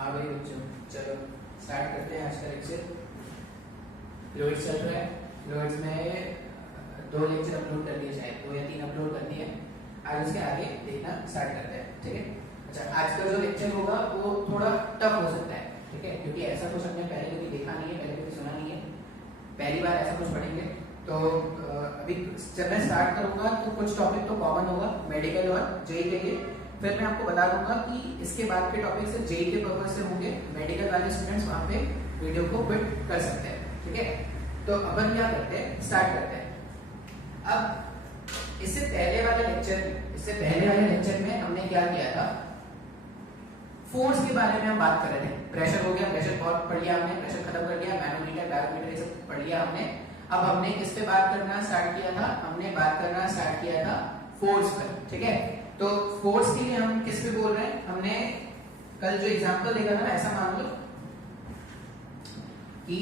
हाँ भाई बच्चों, चलो स्टार्ट करते हैं आज का लेक्चर। फ्लूइड्स चल रहा है। फ्लूइड्स में 2 लेक्चर अपलोड कर दिए, शायद 2 या 3 अपलोड कर दिए। आज उसके आगे देखना स्टार्ट करते हैं, ठीक है। अच्छा, आज का जो लेक्चर होगा वो थोड़ा टफ हो सकता है, ठीक है, क्योंकि ऐसा कुछ हमने पहले कभी देखा नहीं है, पहले कभी सुना नहीं है, पहली बार ऐसा कुछ पढ़ेंगे। तो अभी जब मैं स्टार्ट करूंगा तो कुछ टॉपिक तो कॉमन होगा मेडिकल और जेई के लिए, फिर मैं आपको बता दूंगा कि इसके बाद के टॉपिक से जेई के पर्पज से होंगे। मेडिकल वाले स्टूडेंट्स वहां पे वीडियो को क्विट कर सकते हैं, ठीक है। तो अपन क्या करते हैं, स्टार्ट करते हैं। अब इससे पहले वाले लेक्चर में हमने क्या किया था, फोर्स के बारे में हम बात कर रहे थे। प्रेशर हो गया, प्रेशर बहुत पढ़ लिया हमने, प्रेशर खत्म कर लिया, मैनोमीटर बैरोमीटर ये सब पढ़ लिया हमने। अब हमने किस पे बात करना स्टार्ट किया था, हमने बात करना स्टार्ट किया था फोर्स पर, ठीक है। तो फोर्स के लिए हम किस पे बोल रहे हैं, हमने कल जो एग्जांपल देखा था ना, ऐसा मान लो कि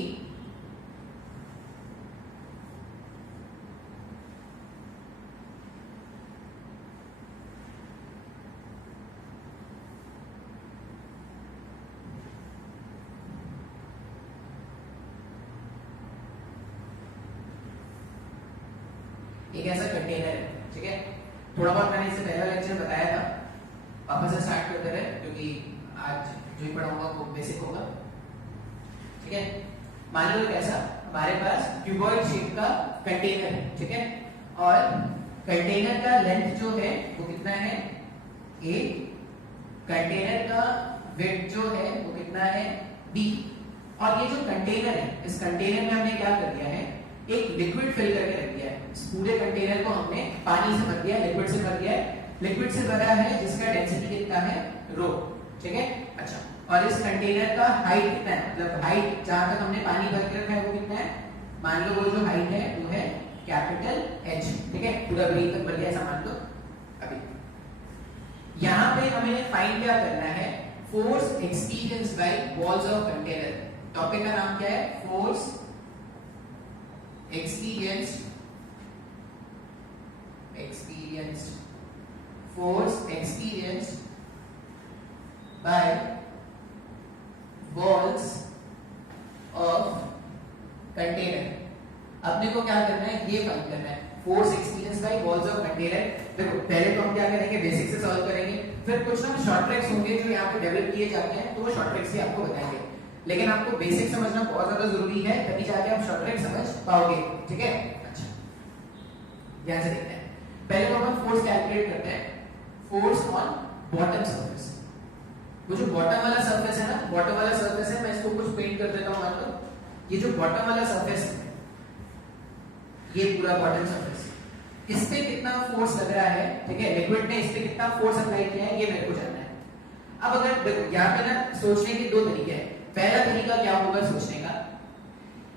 एक ऐसा कंटेनर है, ठीक है। थोड़ा बहुत मैंने इससे पहला लेक्चर बताया था, वापस से स्टार्ट करते रहे क्योंकि आज जो ही पढ़ाऊंगा वो बेसिक होगा, ठीक है। मान लो कैसा, हमारे पास क्यूबॉइड शेप का कंटेनर है, ठीक है, और कंटेनर का लेंथ जो है वो कितना है, a, कंटेनर का वेट जो है वो कितना है, b, और ये जो कंटेनर है, इस कंटेनर में हमने क्या कर दिया है, एक लिक्विड फिल करके रख दिया है। इस पूरे कंटेनर को हमने पानी से भर दिया है, लिक्विड से भर दिया है, लिक्विड से भरा है जिसका डेंसिटी कितना है, रो, ठीक है। अच्छा, और इस कंटेनर का हाइट कितना है, मतलब हाइट जहां तक हमने पानी भर के रखा है वो कितना है, मान लो वो जो हाइट है वो है कैपिटल H, ठीक है, पूरा ब्रेक तक भर गया ऐसा मान लो। अभी यहां पे हमें फाइंड क्या करना है, force experienced bye walls of container. Topic का नाम क्या है, force experienced force experienced by walls of container। अपने को क्या करना है, ये फाइंड करना है, force experience bye walls of container. देखो पहले तो हम क्या करेंगे, बेसिक से सॉल्व करेंगे, फिर कुछ ना शॉर्ट ट्रिक्स होंगे जो यहाँ पे डेवलप किए जाते हैं, तो वो शॉर्ट ट्रिक्स भी आपको बताएंगे। लेकिन आपको बेसिक समझना बहुत ज्यादा जरूरी है, तभी जाके आप शॉर्ट ट्रिक समझ पाओगे, ठीक है। अच्छा, ध्यान से देखते हैं। पहले तो हम फोर्स कैलकुलेट करते हैं, फोर्स ऑन बॉटम सरफेस। वो जो बॉटम वाला सरफेस है ना, बॉटम वाला सरफेस है, मैं इसको कुछ पेंट कर देता हूं। मान लो ये जो बॉटम वाला सरफेस है, ये पूरा बॉटम सरफेस, इस पे कितना फोर्स लग रहा है, ठीक है, लिक्विड ने इस पे कितना फोर्स अप्लाई किया है, ये मेरे को जानना है। अब अगर यहाँ पे ना सोचने के 2 तरीके हैं। पहला तरीका क्या होगा सोचने का,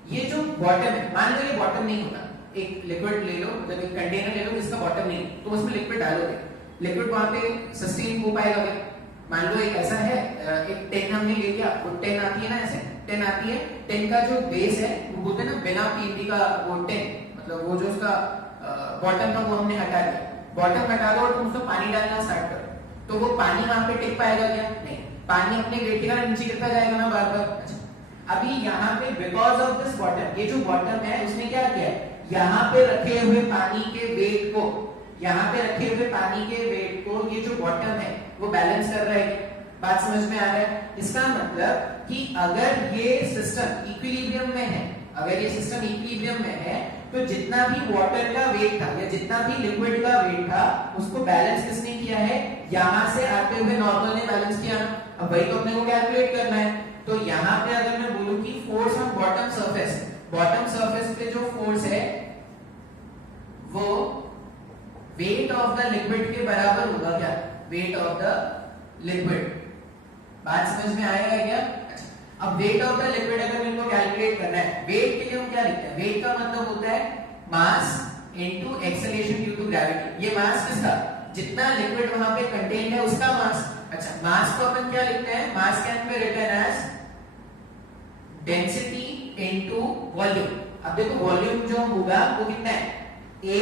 ये जो बॉटम है, मान लो ये बॉटम नहीं होता, एक लिक्विड ले लो, मतलब एक कंटेनर ले लो जिसका बॉटम नहीं, तो उसमें लिक्विड डालोगे, लिक्विड वहां पे सस्टेन हो पाएगा क्या? मान लो एक ऐसा है, एक 10 हमने ले लिया, वो 10 आती है ना, ऐसे 10 आती है, 10 का जो बेस है वो बोलते हैं ना बिना पीएमडी का वो 10, मतलब वो जो उसका बॉटम था वो हमने हटा दिया। बॉटम हटा दो और तुम उसको पानी डालना स्टार्ट करो, तो वो पानी वहां पे टिक पाएगा क्या? नहीं, पानी अपने वेट के कारण नीचे गिरता जाएगा ना बार बार। अच्छा, अभी यहाँ पे बिकॉज ऑफ दिस बॉटम, ये जो बॉटम है उसने क्या किया, यहाँ पे रखे हुए पानी के वेट को, यहाँ पे रखे हुए पानी के वेट को ये जो बॉटम है वो बैलेंस कर रहा है। बात समझ में आ रहा है? इसका मतलब कि अगर ये सिस्टम इक्विलिब्रियम में है, अगर ये सिस्टम इक्विलिब्रियम में है, तो जितना भी वाटर का वेट था या जितना भी लिक्विड का वेट था उसको बैलेंस किसने किया है, यहाँ से आते हुए नॉर्मल ने बैलेंस किया। अब वही तो अपने को कैलकुलेट करना है। तो यहाँ पे अगर मैं बोलूं कि force on bottom surface, bottom surface पे जो फोर्स है वो वेट ऑफ द लिक्विड के बराबर होगा क्या, वेट ऑफ द लिक्विड। बात समझ में आएगा क्या? अच्छा, अब वेट ऑफ द लिक्विड अगर मेरे को कैलकुलेट करना है, वेट के लिए हम क्या लिखते हैं, वेट का मतलब होता है mass into acceleration due to gravity. ये मास किसका, जितना लिक्विड वहां पे कंटेन्ड है उसका मास। अच्छा, मास को अपन क्या लिखते हैं, mass can be written as density into volume. अब देखो वॉल्यूम जो होगा वो कितना है, A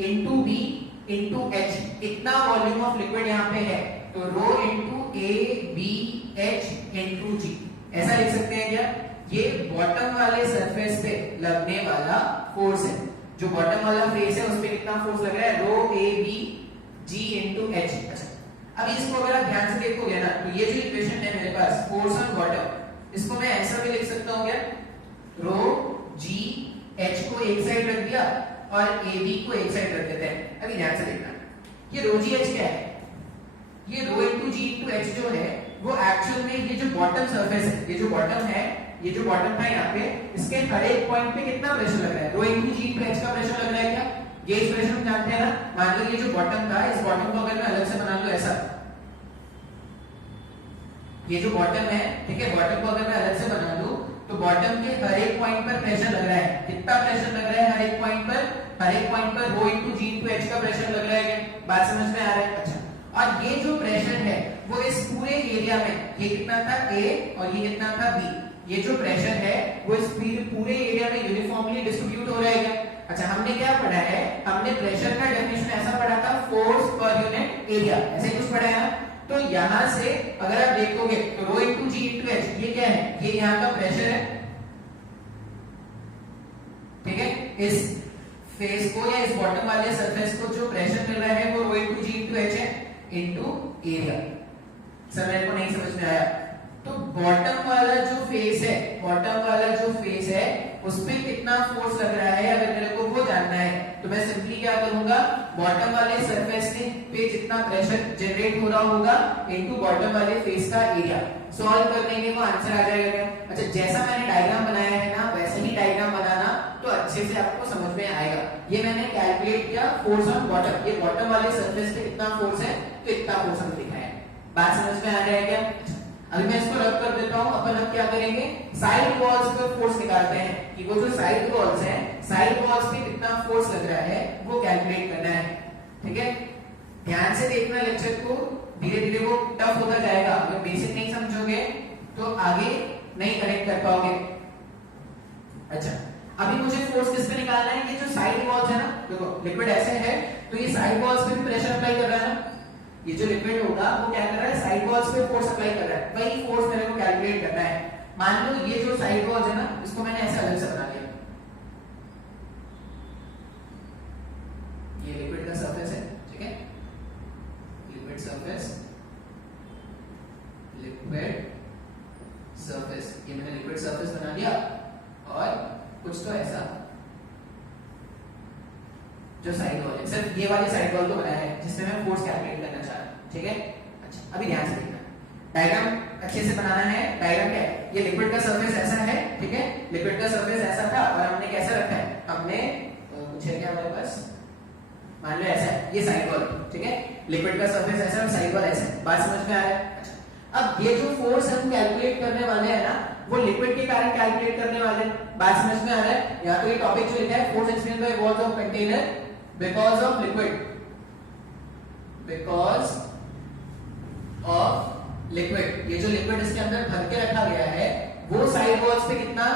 into B into H, इतना वॉल्यूम ऑफ लिक्विड यहाँ पे है। तो rho into A B H into G, ऐसा लिख सकते हैं क्या? ये बॉटम वाले सरफेस पे लगने वाला फोर्स है, जो बॉटम वाला फेस है उस पे कितना फोर्स लग रहा है? Rho A B G into H. अच्छा, अब इसको अगर आप ध्यान से देखोगे ना, तो ये जो इक्वेशन है मेरे पास फोर्स ऑन बॉटम, इसको मैं ऐसा भी लिख सकता हूँ क्या? रो जी एच को एक साइड रख दिया और ए बी को एक साइड रख देते हैं। अभी ध्यान से देखना, ये रो जी एच क्या है? ये रो इंटू जी इंटू एच जो है वो एक्चुअल में ये जो बॉटम सरफेस है, ये जो बॉटम है, ये जो बॉटम था यहाँ पे, इसके हर एक पॉइंट पे कितना प्रेशर लग रहा है? रो इंटू जी इंटू एच का प्रेशर लग रहा है क्या? गेज प्रेशर हम जानते हैं ना। मान लो ये जो बॉटम था, इस बॉटम को अगर मैं अलग से बना लूं ऐसा, ये जो बॉटम है, ठीक है, बॉटम को अगर मैं अलग से बना लूं तो बॉटम के हर एक पॉइंट पर प्रेशर लग रहा है। कितना प्रेशर लग रहा है हर एक पॉइंट पर? हर एक पॉइंट पर रो इंटू जी इंटू एच का प्रेशर लग रहा है क्या? बात समझ में आ रहा है? अच्छा, और ये जो प्रेशर है वो इस पूरे एरिया में, ये कितना था? A और ये कितना था? B। ये जो प्रेशर है वो इस पूरे एरिया में यूनिफॉर्मली डिस्ट्रीब्यूट हो रहा है क्या? अच्छा, हमने क्या पढ़ा है? हमने प्रेशर का डेफिनेशन ऐसा पढ़ा था, फोर्स पर यूनिट एरिया, ऐसे कुछ पढ़ा है ना। तो यहां से अगर आप देखोगे तो रो इंटू जी इंटू एच, ये क्या है? ये यहाँ का प्रेशर है, ठीक है। इस फेस को या इस बॉटम वाले सरफेस को जो प्रेशर मिल रहा है वो रो इंटू जी इंटू एच है, इंटू एरिया। सर मेरे को नहीं समझ में आया। तो बॉटम वाला जो फेस है, बॉटम वाला जो फेस है उस पे कितना फोर्स लग रहा है, अगर मेरे को वो जानना है तो मैं सिंपली क्या करूंगा? बॉटम वाले सरफेस पे जितना प्रेशर जनरेट हो रहा होगा इनटू बॉटम वाले फेस का एरिया, सॉल्व करने के वो आंसर आ जाएगा। अच्छा, जैसा मैंने डायग्राम बनाया है ना वैसे ही डायग्राम बनाना तो अच्छे से आपको समझ में आएगा। ये मैंने कैलकुलेट किया फोर्स ऑन बॉटम, ये बॉटम वाले सरफेस पे कितना फोर्स है तो इतना फोर्स हमने लिखा है। बात समझ में आ रहा है क्या? अभी मैं इसको रब कर देता हूं। अपन अब क्या करेंगे? साइड वॉल्स पे फोर्स निकालते हैं कि वो जो साइड वॉल्स हैं, साइड वॉल्स पे कितना फोर्स लग रहा है वो कैलकुलेट करना है, ठीक है। ध्यान से देखना लेक्चर को, धीरे धीरे वो टफ होता जाएगा। अगर बेसिक नहीं समझोगे तो आगे नहीं कनेक्ट कर पाओगे। अच्छा, अभी मुझे फोर्स किस पे निकालना है? ये जो साइड वॉल्स है ना, देखो लिक्विड ऐसे है तो ये साइड वॉल्स पे भी प्रेशर अप्लाई कर रहा है ना। ये जो लिक्विड होगा वो क्या कर रहा है? साइड वॉल्स पे फोर्स अप्लाई कर रहा है, वही फोर्स मेरे को कैलकुलेट करना है। मान लो ये जो साइड वॉल्स है ना, इसको मैंने ऐसे अलग से बना लिया। ये लिक्विड का सरफेस है, ठीक है, लिक्विड सरफेस, लिक्विड सरफेस, ये मैंने लिक्विड सरफेस बना लिया। और कुछ तो ऐसा जो साइड वॉल है, सिर्फ ये वाली साइड वॉल को बनाया है जिसमें मैं फोर्स कैलकुलेट करना चाह रहा हूं, ठीक है। अच्छा, अभी ध्यान से देखना, डायग्राम अच्छे से बनाना है। डायग्राम क्या है? ये लिक्विड का सरफेस ऐसा है, ठीक है, लिक्विड का सरफेस ऐसा था और हमने कैसे रखा है? हमने कुछ है क्या हमारे पास, मान लो ऐसा है, ये साइड वॉल, ठीक है, लिक्विड का सरफेस ऐसा और साइड वॉल ऐसा। बात समझ में आ रहा है? अच्छा, अब ये जो फोर्स हम कैलकुलेट करने वाले हैं ना वो लिक्विड के कारण कैलकुलेट करने वाले हैं। बात समझ में आ रहा है? यहाँ तो ये टॉपिक जो लिखा है, force experience bye walls of container because of liquid, because of liquid, ये जो लिक्विड इसके अंदर भर के रखा गया है वो साइड वॉल्स पे कितना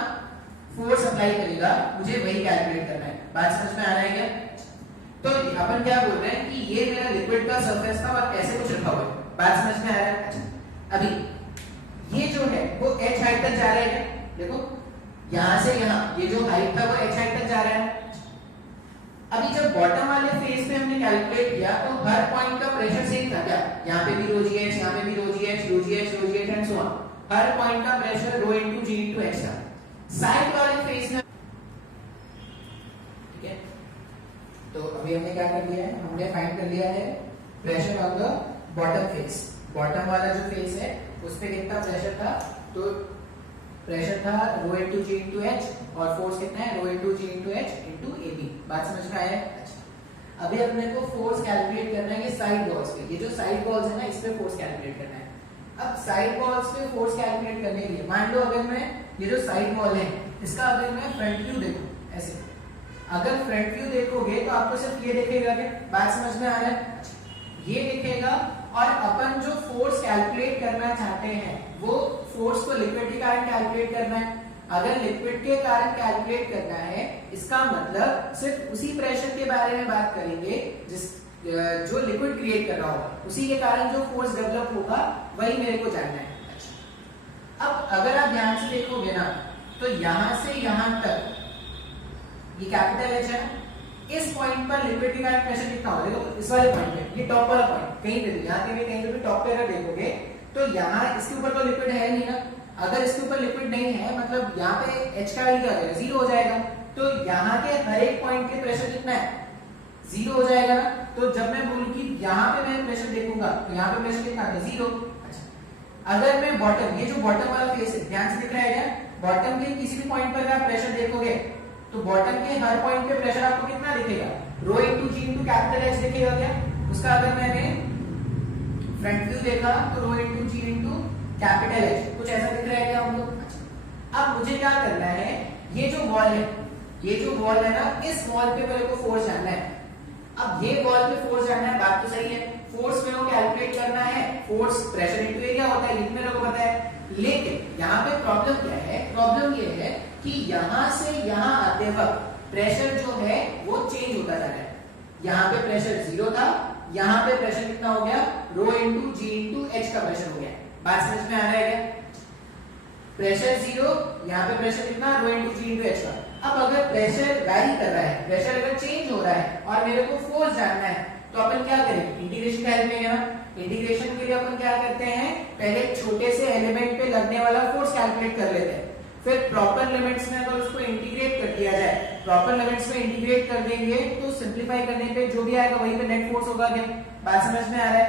फोर्स अप्लाई करेगा मुझे वही कैलकुलेट करना है। बात समझ में आ रहा है क्या? तो अपन क्या बोल रहे हैं कि ये मेरा लिक्विड का सरफेस था और ऐसे कुछ रखा हुआ है। बात समझ में आ रहा है? अच्छा, अभी ये जो है वो h हाइट तक जा रहा है क्या? देखो यहां से यहां ये जो हाइट था वो h हाइट तक जा रहा है। अभी जब बॉटम वाले फेस पे हमने कैलकुलेट किया तो हर पॉइंट का प्रेशर सेम था क्या? यहाँ पे भी रो जी एच, यहाँ पे भी rho G H, rho G H, rho G H and so on. हर पॉइंट का pressure rho into G into H था। साइड वाले फेस में, ठीक है, तो अभी हमने क्या कर लिया है? हमने फाइंड कर लिया है pressure on the bottom face. Bottom वाला जो फेस है उस पे कितना प्रेशर था? तो प्रेशर था rho into G into H और फोर्स कितना है? Rho into G into H into AB. बात समझ में आया? अच्छा, अभी अपने को फोर्स कैलकुलेट करना है ये साइड वॉल्स पे। ये जो साइड वॉल्स है ना इस पे फोर्स कैलकुलेट करना है। अब साइड वॉल्स पे फोर्स कैलकुलेट करने के लिए मान लो अगर मैं ये जो साइड वॉल है इसका अगर मैं फ्रंट व्यू देखूं ऐसे, अगर फ्रंट व्यू देखोगे तो आपको सिर्फ ये दिखेगा क्या? बात समझ में आ रहा है? ये दिखेगा और अपन जो फोर्स कैलकुलेट करना चाहते हैं वो फोर्स को लिक्विड के कारण कैलकुलेट करना है। अगर लिक्विड के कारण कैलकुलेट करना है इसका मतलब सिर्फ उसी प्रेशर के बारे में बात करेंगे जो लिक्विड क्रिएट कर रहा होगा उसी के कारण जो फोर्स डेवलप होगा वही मेरे को जानना है। अच्छा, अब अगर आप ध्यान से देखोगे ना तो यहां से यहां तक ये कैपिटल एच है, इस पॉइंट पर लिक्विड का प्रेशर कितना होगा, देखो इस वाले पॉइंट पे, ये टॉप वाला पॉइंट, कहीं पे भी यहां पे भी कहीं पे भी टॉप पे अगर देखोगे तो यहां इसके ऊपर तो लिक्विड है नहीं ना, अगर इसके ऊपर लिक्विड नहीं है मतलब यहाँ पे एच का वैल्यू क्या हो जाएगा, 0 हो जाएगा। तो यहाँ के हर एक पॉइंट के प्रेशर कितना है, 0 हो जाएगा ना। तो जब मैं बोलूं कि यहाँ पे मैं प्रेशर देखूंगा तो यहाँ पे प्रेशर कितना है, 0। अच्छा, अगर मैं बॉटम, ये जो बॉटम वाला फेस है ध्यान से दिख रहा है क्या, बॉटम के किसी भी पॉइंट पर आप प्रेशर देखोगे तो बॉटम के हर पॉइंट पे प्रेशर आपको कितना दिखेगा, रो into G into capital H दिखेगा क्या। उसका अगर मैंने फ्रंट व्यू देखा तो रो into G into capital H, कुछ ऐसा दिख रहा है क्या हमको। अब मुझे क्या करना है, ये जो वॉल है, ये जो वॉल है ना, इस वॉल पे मेरे को फोर्स जानना है। अब ये वॉल पे फोर्स जानना है, बात तो सही है, फोर्स मेरे को कैलकुलेट करना है, फोर्स प्रेशर इनटू एरिया होता है, ये मेरे को पता है। लेकिन यहाँ पे प्रॉब्लम क्या है, प्रॉब्लम ये है कि यहाँ से यहाँ आते वक्त प्रेशर जो है वो चेंज होता जा रहा है। यहाँ पे प्रेशर 0 था, यहाँ पे प्रेशर कितना हो गया, rho into G into H का प्रेशर हो गया। बात समझ में आ रहा है क्या, प्रेशर 0, यहाँ पे प्रेशर कितना, रो इनटू जी इनटू एच का। अब अगर प्रेशर वैरी कर रहा है, प्रेशर अगर चेंज हो रहा है और मेरे को फोर्स जानना है तो अपन क्या करें, इंटीग्रेशन का हेल्प लेंगे ना। इंटीग्रेशन के लिए अपन क्या करते हैं, पहले छोटे से एलिमेंट पे लगने वाला फोर्स कैलकुलेट कर लेते हैं, फिर प्रॉपर लिमिट्स में अगर उसको इंटीग्रेट कर दिया जाए, प्रॉपर लिमिट्स में इंटीग्रेट कर देंगे तो सिंपलीफाई करने पे जो भी आएगा वही पे नेट फोर्स होगा। क्या बात समझ में आ रहा है।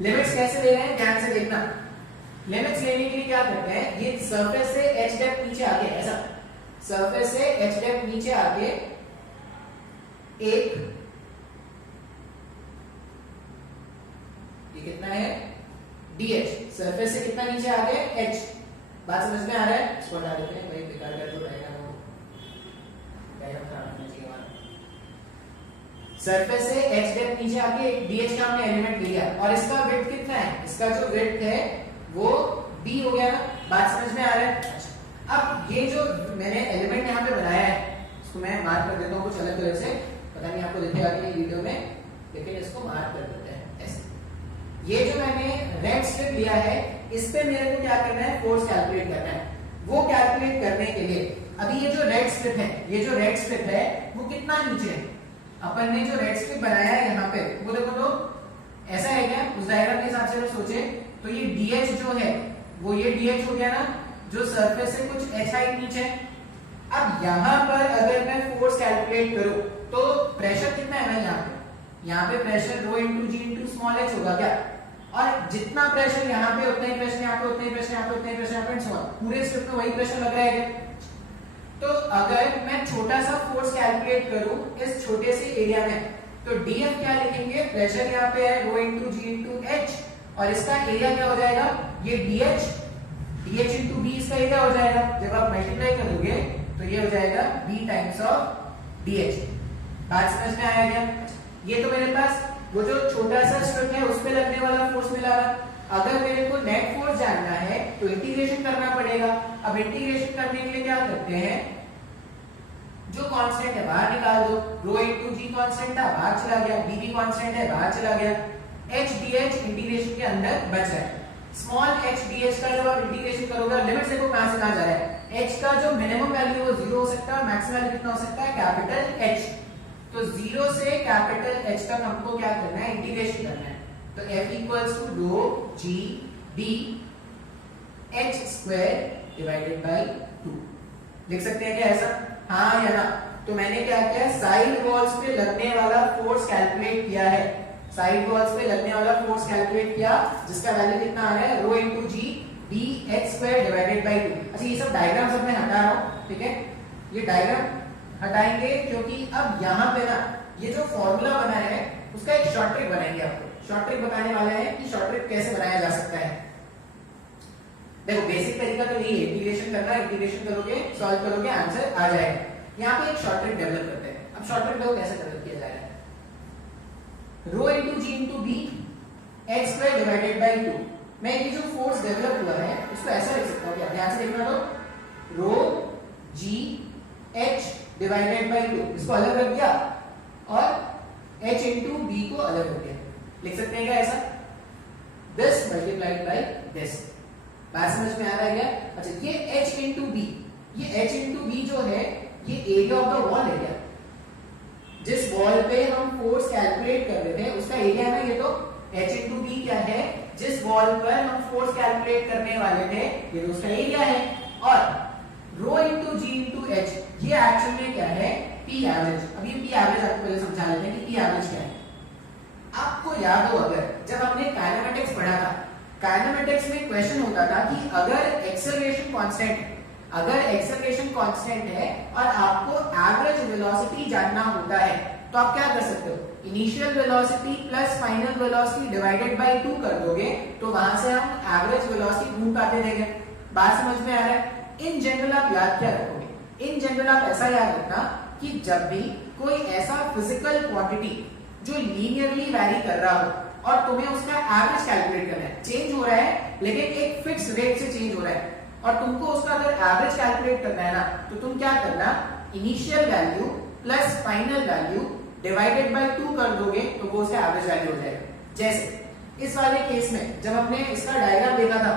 लिमिट्स कैसे ले रहे हैं ध्यान से देखना। लिमिट्स लेने के लिए क्या करते हैं, ये सरफेस से एच डेप्थ नीचे आके, ऐसा सरफेस से एच डेप्थ नीचे आके एक, ये कितना है dh, सरफेस से कितना नीचे आ गए h। बात समझ में आ रहा है, इसको हटा देते हैं, वही बेकार कर दो डायग्राम को, डायग्राम खराब होना चाहिए हमारा। सरफेस से h डेप्थ नीचे आके एक dh का हमने एलिमेंट लिया और इसका विड्थ कितना है, इसका जो विड्थ है वो b हो गया ना। बात समझ में आ रहा है। अब ये जो मैंने एलिमेंट यहाँ पे बनाया है इसको मैं मार्क कर देता हूँ कुछ अलग कलर से, पता नहीं आपको दिखेगा कि वीडियो में, लेकिन इसको मार्क कर देते हैं ऐसे। ये जो मैंने रेड स्ट्रिप लिया है इस पे मेरे को क्या करना है, फोर्स कैलकुलेट करना है। वो कैलकुलेट करने के लिए अभी ये जो रेड स्ट्रिप है, ये जो रेड स्ट्रिप है वो कितना नीचे है, अपन ने जो रेड स्ट्रिप बनाया है यहाँ पे वो देखो तो ऐसा है क्या, उस डायग्राम के हिसाब से अगर सोचे तो ये dh जो है वो ये dh हो गया ना, जो सरफेस से कुछ h हाइट नीचे। अब यहाँ पर अगर मैं फोर्स कैलकुलेट करूं तो प्रेशर कितना है ना, यहाँ पे pressure rho into G into small h होगा क्या, और जितना प्रेशर यहाँ पे उतना ही प्रेशर यहाँ पे, उतना ही प्रेशर यहाँ पे, उतना ही प्रेशर यहाँ पे, पूरे स्ट्रिप में वही प्रेशर लग रहा है। तो अगर मैं छोटा सा फोर्स कैलकुलेट करूं इस छोटे से एरिया में तो df क्या लिखेंगे, प्रेशर यहाँ पे है rho into G into h और इसका एरिया क्या हो जाएगा, ये dh इनटू b इसका एरिया हो जाएगा। जब आप मल्टीप्लाई करोगे तो ये हो जाएगा b टाइम्स ऑफ dh। बात समझ में आया क्या। ये तो मेरे पास वो जो छोटा सा स्ट्रिप है उस पे लगने वाला फोर्स मिला रहा। अगर मेरे को नेट फोर्स जानना है तो इंटीग्रेशन करना पड़ेगा। अब इंटीग्रेशन करने के लिए क्या करते हैं, जो कांस्टेंट है बाहर निकाल दो, रो इनटू जी कांस्टेंट था बाहर चला गया, b भी कांस्टेंट है बाहर चला गया, h dh इंटीग्रेशन के अंदर बच रहा है। स्मॉल h dh का जब आप इंटीग्रेशन करोगे, लिमिट देखो कहां से कहां जा रहा है, h का जो मिनिमम वैल्यू वो 0 हो सकता है, मैक्सिमम वैल्यू कितना हो सकता है, कैपिटल H। तो 0 से कैपिटल H तक हमको क्या करना है, इंटीग्रेशन करना है। तो f equals to rho g b h square divided by 2 लिख सकते हैं क्या ऐसा, हाँ या ना। तो मैंने क्या किया, साइड वॉल्स पे लगने वाला फोर्स कैलकुलेट किया है, साइड वॉल्स पे लगने वाला फोर्स कैलकुलेट किया जिसका वैल्यू कितना आ रहा है, rho into G b h square divided by 2। अच्छा ये सब डायग्राम सब मैं हटा रहा हूं, ठीक है, ये डायग्राम हटाएंगे क्योंकि अब यहाँ पे ना ये जो फॉर्मूला बना है उसका एक शॉर्ट ट्रिक बनाएंगे। आपको शॉर्ट ट्रिक बताने वाला है कि शॉर्ट ट्रिक कैसे बनाया जा सकता है। देखो बेसिक तरीका तो यही है, इंटीग्रेशन करना, इंटीग्रेशन करोगे सॉल्व करोगे आंसर आ जाएगा। यहाँ पे एक शॉर्ट ट्रिक डेवलप करते हैं। अब शॉर्ट ट्रिक देखो कैसे डेवलप किया जाएगा, rho into G into B h square divided by 2। मैं ये जो फोर्स डेवलप हुआ है उसको ऐसा लिख सकता हूँ, क्या ध्यान से देखना, तो रो जी h डिवाइडेड बाय 2 इसको अलग रख दिया और h इंटू बी को अलग कर दिया, लिख सकते हैं क्या ऐसा, दिस मल्टीप्लाइड बाय दिस। बात समझ में आ रहा है क्या? अच्छा ये h इंटू बी, ये h इंटू बी जो है ये एरिया ऑफ द वॉल है क्या, जिस वॉल पे हम फोर्स कैलकुलेट कर रहे थे उसका एरिया है ना ये, तो h इंटू बी क्या है, जिस वॉल पर हम फोर्स कैलकुलेट करने वाले थे ये तो उसका एरिया है, और रो इंटू जी इंटू एच ये एक्चुअल में क्या है, पी एवरेज। अब ये पी एवरेज आपको पहले समझा लेते हैं कि पी एवरेज क्या है। आपको याद हो अगर जब हमने काइनेमेटिक्स पढ़ा था, काइनेमेटिक्स में क्वेश्चन होता था कि अगर एक्सेलरेशन कांस्टेंट है, अगर एक्सेलरेशन कांस्टेंट है और आपको एवरेज वेलोसिटी जानना होता है तो आप क्या कर सकते हो, initial velocity plus final velocity divided by 2 कर दोगे तो वहां से हम एवरेज वेलोसिटी ढूंढ पाते देंगे। बात समझ में आ रहा है? इन जनरल आप याद क्या रखोगे, इन जनरल आप ऐसा याद रखना कि जब भी कोई ऐसा फिजिकल क्वांटिटी जो लीनियरली वैरी कर रहा हो और तुम्हें उसका एवरेज कैलकुलेट करना है, चेंज हो रहा है लेकिन एक फिक्स रेट से चेंज हो रहा है, और तुमको उसका अगर एवरेज कैलकुलेट करना है ना तो तुम क्या करना, initial value plus final value divided by 2 कर दोगे तो वो उसका एवरेज वैल्यू हो जाएगा। जैसे इस वाले केस में जब हमने इसका डायग्राम देखा था,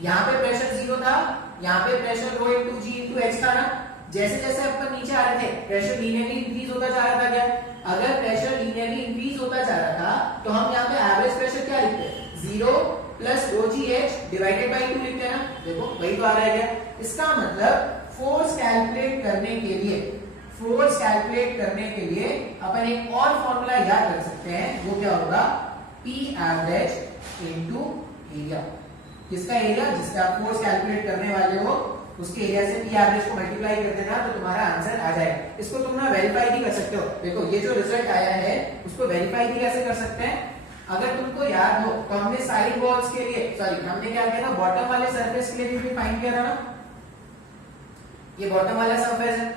यहाँ पे प्रेशर 0 था, यहाँ पे प्रेशर रो इंटू जी इंटू एच था ना, जैसे जैसे अपन नीचे आ रहे थे प्रेशर लीनियरली इंक्रीज होता जा रहा था क्या, अगर प्रेशर लीनियरली इंक्रीज होता जा रहा था तो हम यहाँ पे एवरेज प्रेशर क्या लिखते हैं, 0 plus rho G H divided by 2 लिखते हैं ना, देखो वही तो आ रहा है क्या। इसका मतलब फोर्स कैलकुलेट करने के लिए, फोर्स कैलकुलेट करने के लिए अपन एक और फॉर्मूला याद रख सकते हैं, वो क्या होगा, पी एवरेज इनटू एरिया। किसका एरिया, जिसका आप फोर्स कैलकुलेट करने वाले हो उसके एरिया से पी एवरेज को मल्टीप्लाई कर देना तो तुम्हारा आंसर आ जाएगा। इसको तुम ना वेरीफाई भी कर सकते हो, देखो ये जो रिजल्ट आया है उसको वेरीफाई भी कैसे कर सकते हैं, अगर तुमको याद हो तो हमने साइड वॉल्स के लिए, सॉरी हमने क्या किया था, बॉटम वाले सरफेस के लिए भी फाइंड किया था ना, ये बॉटम वाला सरफेस है,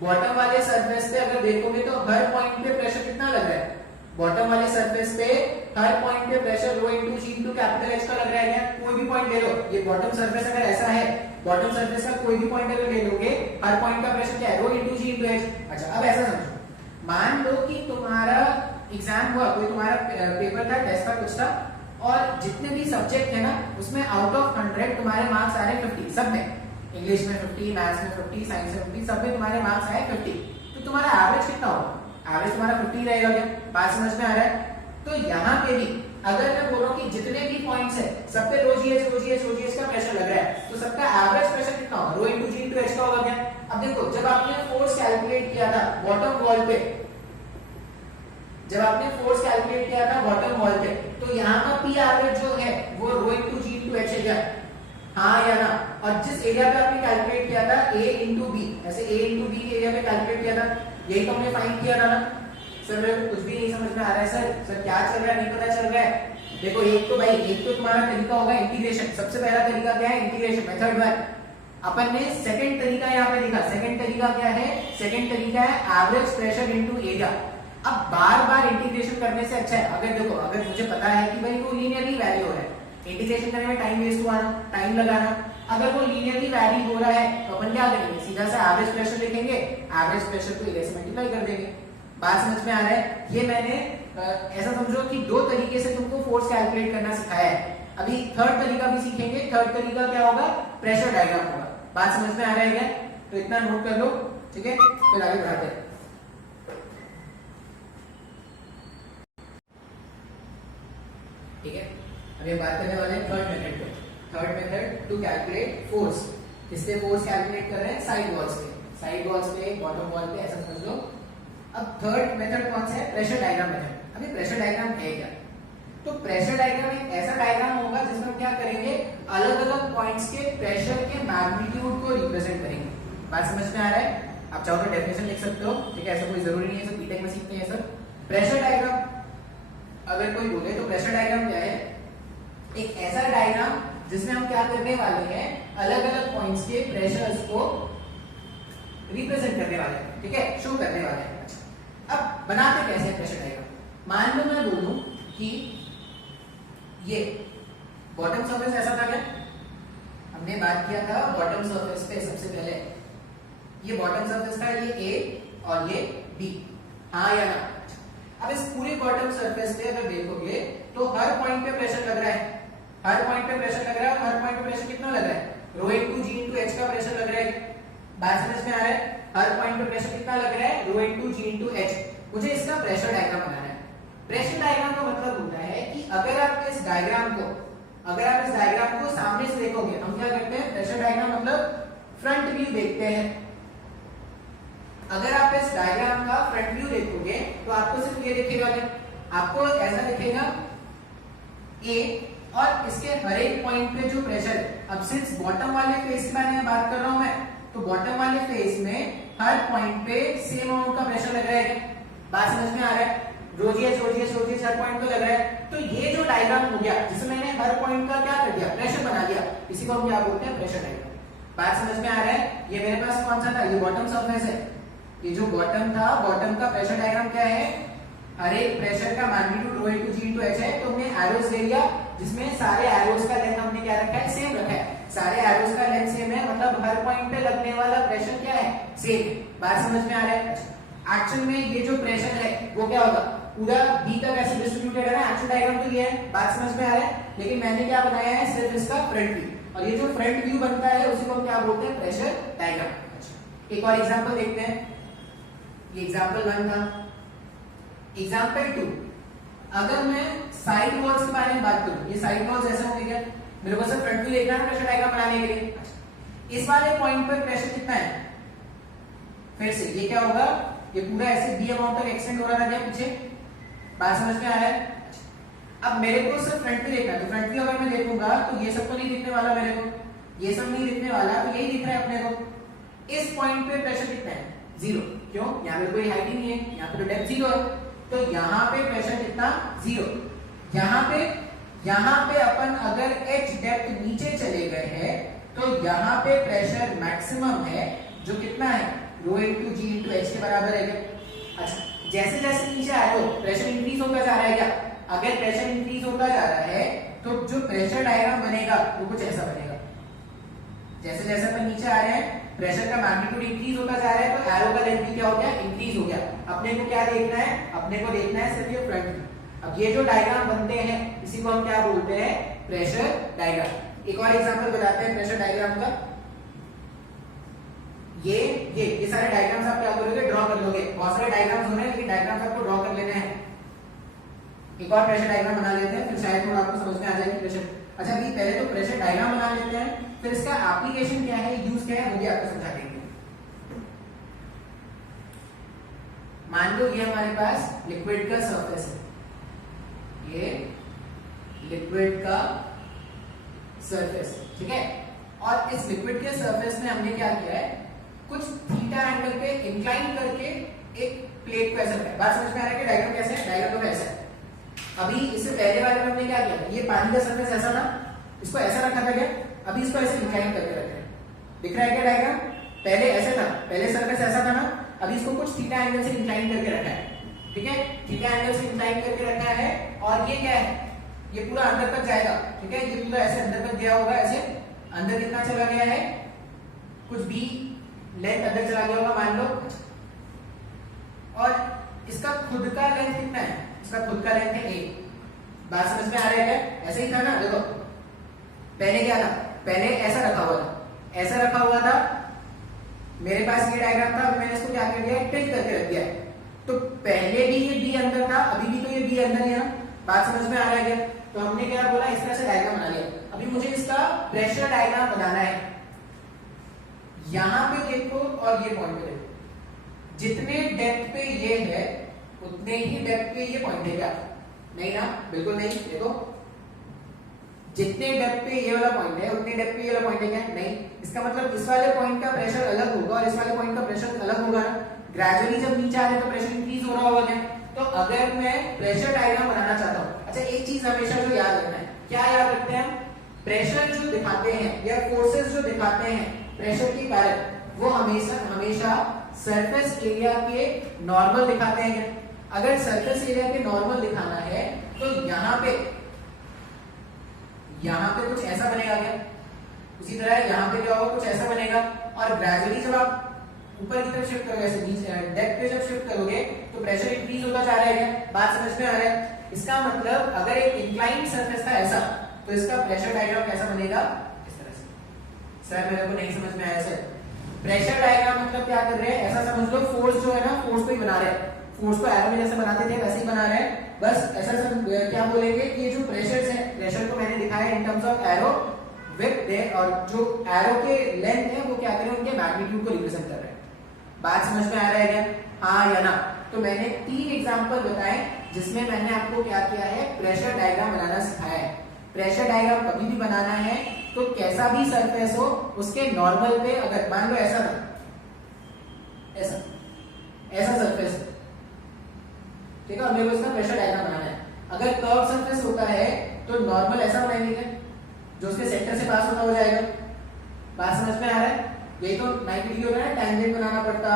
बॉटम वाले सरफेस पे अगर देखोगे तो हर पॉइंट पे प्रेशर कितना लग रहा है, बॉटम वाले सरफेस पे हर पॉइंट पे pressure rho into G into capital H का लग रहा है क्या, कोई भी पॉइंट ले लो, ये बॉटम सरफेस अगर ऐसा है, बॉटम सरफेस का कोई भी पॉइंट अगर ले लोगे हर पॉइंट का प्रेशर क्या है, rho into G into H. अच्छा अब ऐसा समझो, मान लो कि तुम्हारा एग्जाम हुआ, कोई तुम्हारा पेपर था, टेस्ट था, कुछ था, और जितने भी सब्जेक्ट है ना उसमें आउट ऑफ 100 तुम्हारे मार्क्स आ रहे हैं 50, सब में, इंग्लिश में 50, मैथ्स में 50, साइंस में 50, सब में तुम्हारे मार्क्स आए 50, तो तुम्हारा एवरेज कितना होगा, एवरेज तुम्हारा 50 रहेगा क्या, बात समझ में आ रहा है। तो यहाँ पे भी अगर मैं बोल रहा हूँ कि जितने भी पॉइंट्स है सब पे रो जी एच का प्रेशर लग रहा है तो सबका एवरेज प्रेशर कितना होगा, रो इनटू जी इनटू एच का होगा क्या। अब देखो जब आपने फोर्स कैलकुलेट किया था बॉटम वॉल पे, जब आपने फोर्स कैलकुलेट किया था बॉटम वॉल पे, तो यहाँ का पी एवरेज जो है वो रो इनटू जी इनटू एच है क्या, हाँ या ना, और जिस एरिया पे आपने कैलकुलेट किया था ए इंटू बी, ऐसे ए इंटू बी के एरिया पे कैलकुलेट किया था, यही तो हमने फाइंड किया था ना। सर मेरे को कुछ भी नहीं समझ में आ रहा है सर क्या चल रहा है, नहीं पता चल रहा है। देखो एक तो भाई, एक तो तुम्हारा तरीका होगा इंटीग्रेशन, सबसे पहला तरीका क्या है, इंटीग्रेशन मेथड 1। अपन ने सेकंड तरीका यहाँ पे देखा, सेकंड तरीका क्या है, सेकंड तरीका है एवरेज प्रेशर इनटू एरिया। अब बार बार इंटीग्रेशन करने से अच्छा है, अगर देखो अगर मुझे पता है कि भाई वो लीनियरली वैरी हो रहा है, इंटीग्रेशन करने में टाइम वेस्ट हुआ ना, टाइम लगाना, अगर वो लीनियरली वैरी हो रहा है तो अपन क्या करेंगे, सीधा सा एवरेज प्रेशर लिखेंगे, एवरेज प्रेशर को एरिया से मल्टीप्लाई कर देंगे। बात समझ में आ रहा है। ये मैंने ऐसा समझो कि दो तरीके से तुमको फोर्स कैलकुलेट करना सिखाया है, अभी थर्ड तरीका भी सीखेंगे। थर्ड तरीका क्या होगा, प्रेशर डायग्राम होगा। बात समझ में आ रहा है क्या, तो इतना नोट कर लो, ठीक है, फिर आगे बढ़ाते हैं। ठीक है, अभी हम बात करने वाले हैं थर्ड मेथड पे। Third method to calculate force, किससे फोर्स कैलकुलेट कर रहे हैं, साइड वॉल्स पे, साइड वॉल्स पे, बॉटम वॉल पे, ऐसा समझ लो। अब थर्ड मेथड कौन सा है, प्रेशर डायग्राम मेथड। अभी प्रेशर डायग्राम है क्या, तो प्रेशर डायग्राम एक ऐसा डायग्राम होगा जिसमें हम क्या करेंगे, अलग अलग पॉइंट्स के प्रेशर के मैग्नीट्यूड को रिप्रेजेंट करेंगे। बात समझ में आ रहा है, आप चाहो तो डेफिनेशन लिख सकते हो, ठीक है, ऐसा कोई जरूरी नहीं है, सब बीटेक में सीखते हैं सर। प्रेशर डायग्राम अगर कोई बोले तो प्रेशर डायग्राम क्या है, एक ऐसा डायग्राम जिसमें हम क्या करने वाले हैं, अलग अलग पॉइंट्स के प्रेशर्स को रिप्रेजेंट करने वाले हैं, ठीक है, शो करने वाले हैं। अब बनाते कैसे हैं प्रेशर डायग्राम, मान लो मैं बोलूं कि ये बॉटम सरफेस ऐसा था क्या, हमने बात किया था बॉटम सरफेस पे सबसे पहले, ये बॉटम सरफेस था, ये ए और ये बी, हाँ या ना। बॉटम सरफेस पे अगर देखोगे तो हर पॉइंट पे प्रेशर लग रहा है, हर पॉइंट पे प्रेशर लग रहा है, और हर पॉइंट पे प्रेशर कितना लग रहा है, rho into G into H का प्रेशर लग रहा है। बात समझ में आ रहा है? हर पॉइंट पे प्रेशर कितना लग रहा है, rho into G into H. मुझे इसका प्रेशर डायग्राम बनाना है। प्रेशर डायग्राम का मतलब होता है कि अगर आप इस डायग्राम को सामने से देखोगे, हम क्या करते हैं, प्रेशर डायग्राम मतलब फ्रंट व्यू देखते हैं। अगर आप इस डायग्राम का फ्रंट व्यू देखोगे तो आपको सिर्फ ये दिखेगा, आपको ऐसा दिखेगा ए, और इसके हर एक पॉइंट पे जो प्रेशर, अब सिंस बॉटम वाले फेस के बारे में बात कर रहा हूं मैं, तो बॉटम वाले फेस में हर पॉइंट पे सेम अमाउंट का प्रेशर लग रहा है। बात समझ में आ रहा है? रोजियस हर पॉइंट पे लग रहा है। तो ये जो डायग्राम हो गया जिसमें मैंने हर पॉइंट का क्या कर दिया, प्रेशर बना दिया, इसी को हम क्या बोलते हैं, प्रेशर डायग्राम। बात समझ में आ रहा है? ये मेरे पास कौन सा था, ये बॉटम सरफेस है। ये जो बॉटम था, बॉटम का प्रेशर डायग्राम क्या है, हर एक प्रेशर का मैग्नीट्यूड रो इनटू जी इनटू एच है। तो हमने एरोस ले लिया जिसमें सारे एरोस का लेंथ हमने क्या रखा है, सेम रखा है। सारे एरोस का लेंथ सेम है, मतलब हर पॉइंट पे लगने वाला प्रेशर क्या है, सेम है। बात समझ में आ रहा है? एक्चुअल में ये जो प्रेशर है वो क्या होगा, पूरा बी तक ऐसे डिस्ट्रीब्यूटेड है ना, एक्चुअल डायग्राम तो ये है। बात समझ में आ रहा है? लेकिन मैंने क्या बनाया है, सिर्फ इसका फ्रंट व्यू, और ये जो फ्रंट व्यू बनता है उसी को हम क्या बोलते हैं, प्रेशर डायग्राम। एक और एग्जांपल देखते हैं। ये एग्जांपल 1 था। एग्जांपल 2, अगर मैं साइड वॉल्स के बारे में बात करूं, ये साइड वॉल्स ऐसे होंगे क्या, मेरे को सिर्फ फ्रंट व्यू देखना है प्रेशर डायग्राम बनाने के लिए। इस वाले पॉइंट पर प्रेशर कितना है, फिर से ये क्या होगा, ये पूरा ऐसे बी अमाउंट तक एक्सटेंड हो रहा था क्या पीछे। बात समझ में आ रहा है? अब मेरे को सिर्फ फ्रंट व्यू देखना है, तो फ्रंट व्यू अगर मैं देखूंगा तो ये सब तो नहीं दिखने वाला मेरे को, ये सब नहीं दिखने वाला, तो यही दिख रहा है अपने को। इस पॉइंट पे प्रेशर कितना है, 0। क्यों, यहाँ पे कोई हाइट ही नहीं है, यहाँ पे तो डेप्थ 0 है, तो यहाँ पे प्रेशर कितना, 0। यहाँ पे अपन अगर h डेप्थ नीचे चले गए हैं तो यहाँ पे प्रेशर मैक्सिमम है, जो कितना है, rho into G into H के बराबर है क्या। अच्छा, जैसे जैसे नीचे आए हो प्रेशर इंक्रीज होता जा रहा है क्या, अगर प्रेशर इंक्रीज होता जा रहा है तो जो प्रेशर डायग्राम बनेगा वो कुछ ऐसा बनेगा। जैसे जैसे अपन नीचे आ रहे हैं प्रेशर का मैग्नीट्यूड इंक्रीज होता जा रहा है, तो एरो का लेंथ भी क्या हो गया, इंक्रीज हो गया। अपने को क्या देखना है, अपने को देखना है सिर्फ ये फ्रंट व्यू। अब ये जो डायग्राम बनते हैं इसी को हम क्या बोलते हैं, प्रेशर डायग्राम। एक और एग्जांपल बताते हैं प्रेशर डायग्राम का। ये सारे डायग्राम्स आप क्या करोगे, ड्रॉ कर लोगे। बहुत सारे डायग्राम्स हो रहे हैं लेकिन डायग्राम्स आपको ड्रॉ कर लेने हैं। एक और प्रेशर डायग्राम बना लेते हैं, फिर शायद थोड़ा आपको समझ में आ जाएगी प्रेशर। अच्छा, अभी पहले तो प्रेशर डायग्राम बना लेते हैं, फिर इसका एप्लीकेशन क्या है, यूज क्या है, वो भी आपको समझा देंगे। मान लो ये हमारे पास लिक्विड का सरफेस है, ये लिक्विड का सरफेस, ठीक है। और इस लिक्विड के सरफेस में हमने क्या किया है, कुछ थीटा एंगल पे इंक्लाइन करके एक प्लेट को ऐसा रखा है। बात समझ में आ रहा है कि डायग्राम कैसे है, डायग्राम तो ऐसा है। अभी इससे पहले वाले में हमने क्या किया, ये पानी का सरफेस ऐसा था, इसको ऐसा रखा था क्या, अभी इसको ऐसे इंक्लाइन करके रख रहे हैं। दिख रहा है क्या डायग्राम, पहले ऐसे था, पहले सरफेस ऐसा था ना, अभी इसको कुछ थीटा एंगल से इंक्लाइन करके रखा है, ठीक है। थीटा एंगल से इंक्लाइन करके रखा है, और ये क्या है, ये पूरा अंदर तक जाएगा, ठीक है। ये पूरा ऐसे अंदर तक गया होगा, ऐसे अंदर कितना चला गया है, कुछ बी लेंथ अंदर चला गया होगा मान लो। और इसका खुद का लेंथ कितना है, इसका खुद का लेंथ है a। बात समझ में आ रहा है क्या, ऐसे ही था ना, देखो पहले क्या था, पहले ऐसा रखा हुआ था, ऐसा रखा हुआ था, मेरे पास ये डायग्राम था, मैंने इसको क्या कर दिया, टिल्ट करके रख दिया। तो पहले भी ये बी अंदर था, अभी भी तो ये बी अंदर ही है। बात समझ में आ रहा है क्या, तो हमने क्या बोला, इस तरह से डायग्राम बना लिया। अभी मुझे इसका प्रेशर डायग्राम बनाना है। यहां पे देखो और ये पॉइंट पे देखो, जितने डेप्थ पे ये है उतने ही डेप्थ पे ये पॉइंट है क्या, नहीं ना, बिल्कुल नहीं। देखो जितने डेप्थ पे ये वाला पॉइंट है उतने डेप्थ पे ये वाला पॉइंट है क्या, नहीं। इसका मतलब इस वाले पॉइंट का प्रेशर अलग होगा और इस वाले पॉइंट का प्रेशर अलग होगा ना। ग्रेजुअली जब नीचे आ रहे तो प्रेशर इंक्रीज हो रहा होगा क्या। तो अगर मैं प्रेशर डायग्राम बनाना चाहता हूं, अच्छा एक चीज हमेशा जो याद रखना है, क्या याद रखते हैं, प्रेशर जो दिखाते हैं या फोर्सेस जो दिखाते हैं प्रेशर के कारण, वो हमेशा सरफेस एरिया के नॉर्मल दिखाते हैं। अगर सरफेस एरिया के नॉर्मल दिखाना है तो यहाँ पे कुछ ऐसा बनेगा क्या, उसी तरह यहाँ पे क्या होगा, कुछ ऐसा बनेगा। और ग्रेजुअली जब आप ऊपर की तरफ शिफ्ट करोगे, ऐसे नीचे डेप्थ पे जब शिफ्ट करोगे तो प्रेशर इंक्रीज होता जा रहा है क्या? बात समझ में आ रहा है? इसका मतलब अगर एक इंक्लाइंड सरफेस था ऐसा, तो इसका प्रेशर डायग्राम कैसा बनेगा? इस तरह से। सर मेरे को नहीं समझ में आया सर। प्रेशर डायग्राम मतलब क्या कर रहे हैं, ऐसा समझ लो फोर्स जो है ना, फोर्स को ही बना रहे हैं, फोर्स को एरो में जैसे बनाते थे वैसे ही बना रहे हैं। बस ऐसा क्या बोलेंगे कि ये जो प्रेशर्स है, प्रेशर को मैंने दिखाया in terms of arrow width है, और जो एरो के लेंथ है वो क्या करें, उनके मैग्नीट्यूड को रिप्रेजेंट कर रहे हैं। बात समझ में आ रहा है क्या? हाँ या ना? तो मैंने 3 एग्जांपल बताए जिसमें मैंने आपको क्या किया है, प्रेशर डायग्राम बनाना सिखाया है। प्रेशर डायग्राम कभी भी बनाना है तो कैसा भी सरफेस हो उसके नॉर्मल पे, अगर मान लो ऐसा ना, ऐसा ऐसा सरफेस, ठीक है, और मेरे को इसका प्रेशर डायग्राम बनाना है। अगर कर्व सरफेस होता है तो नॉर्मल ऐसा बनाएंगे जो उसके सेंटर से पास होता हो जाएगा। बात समझ में आ रहा है? यही तो 90 डिग्री हो रहा है, टेंजेंट बनाना पड़ता,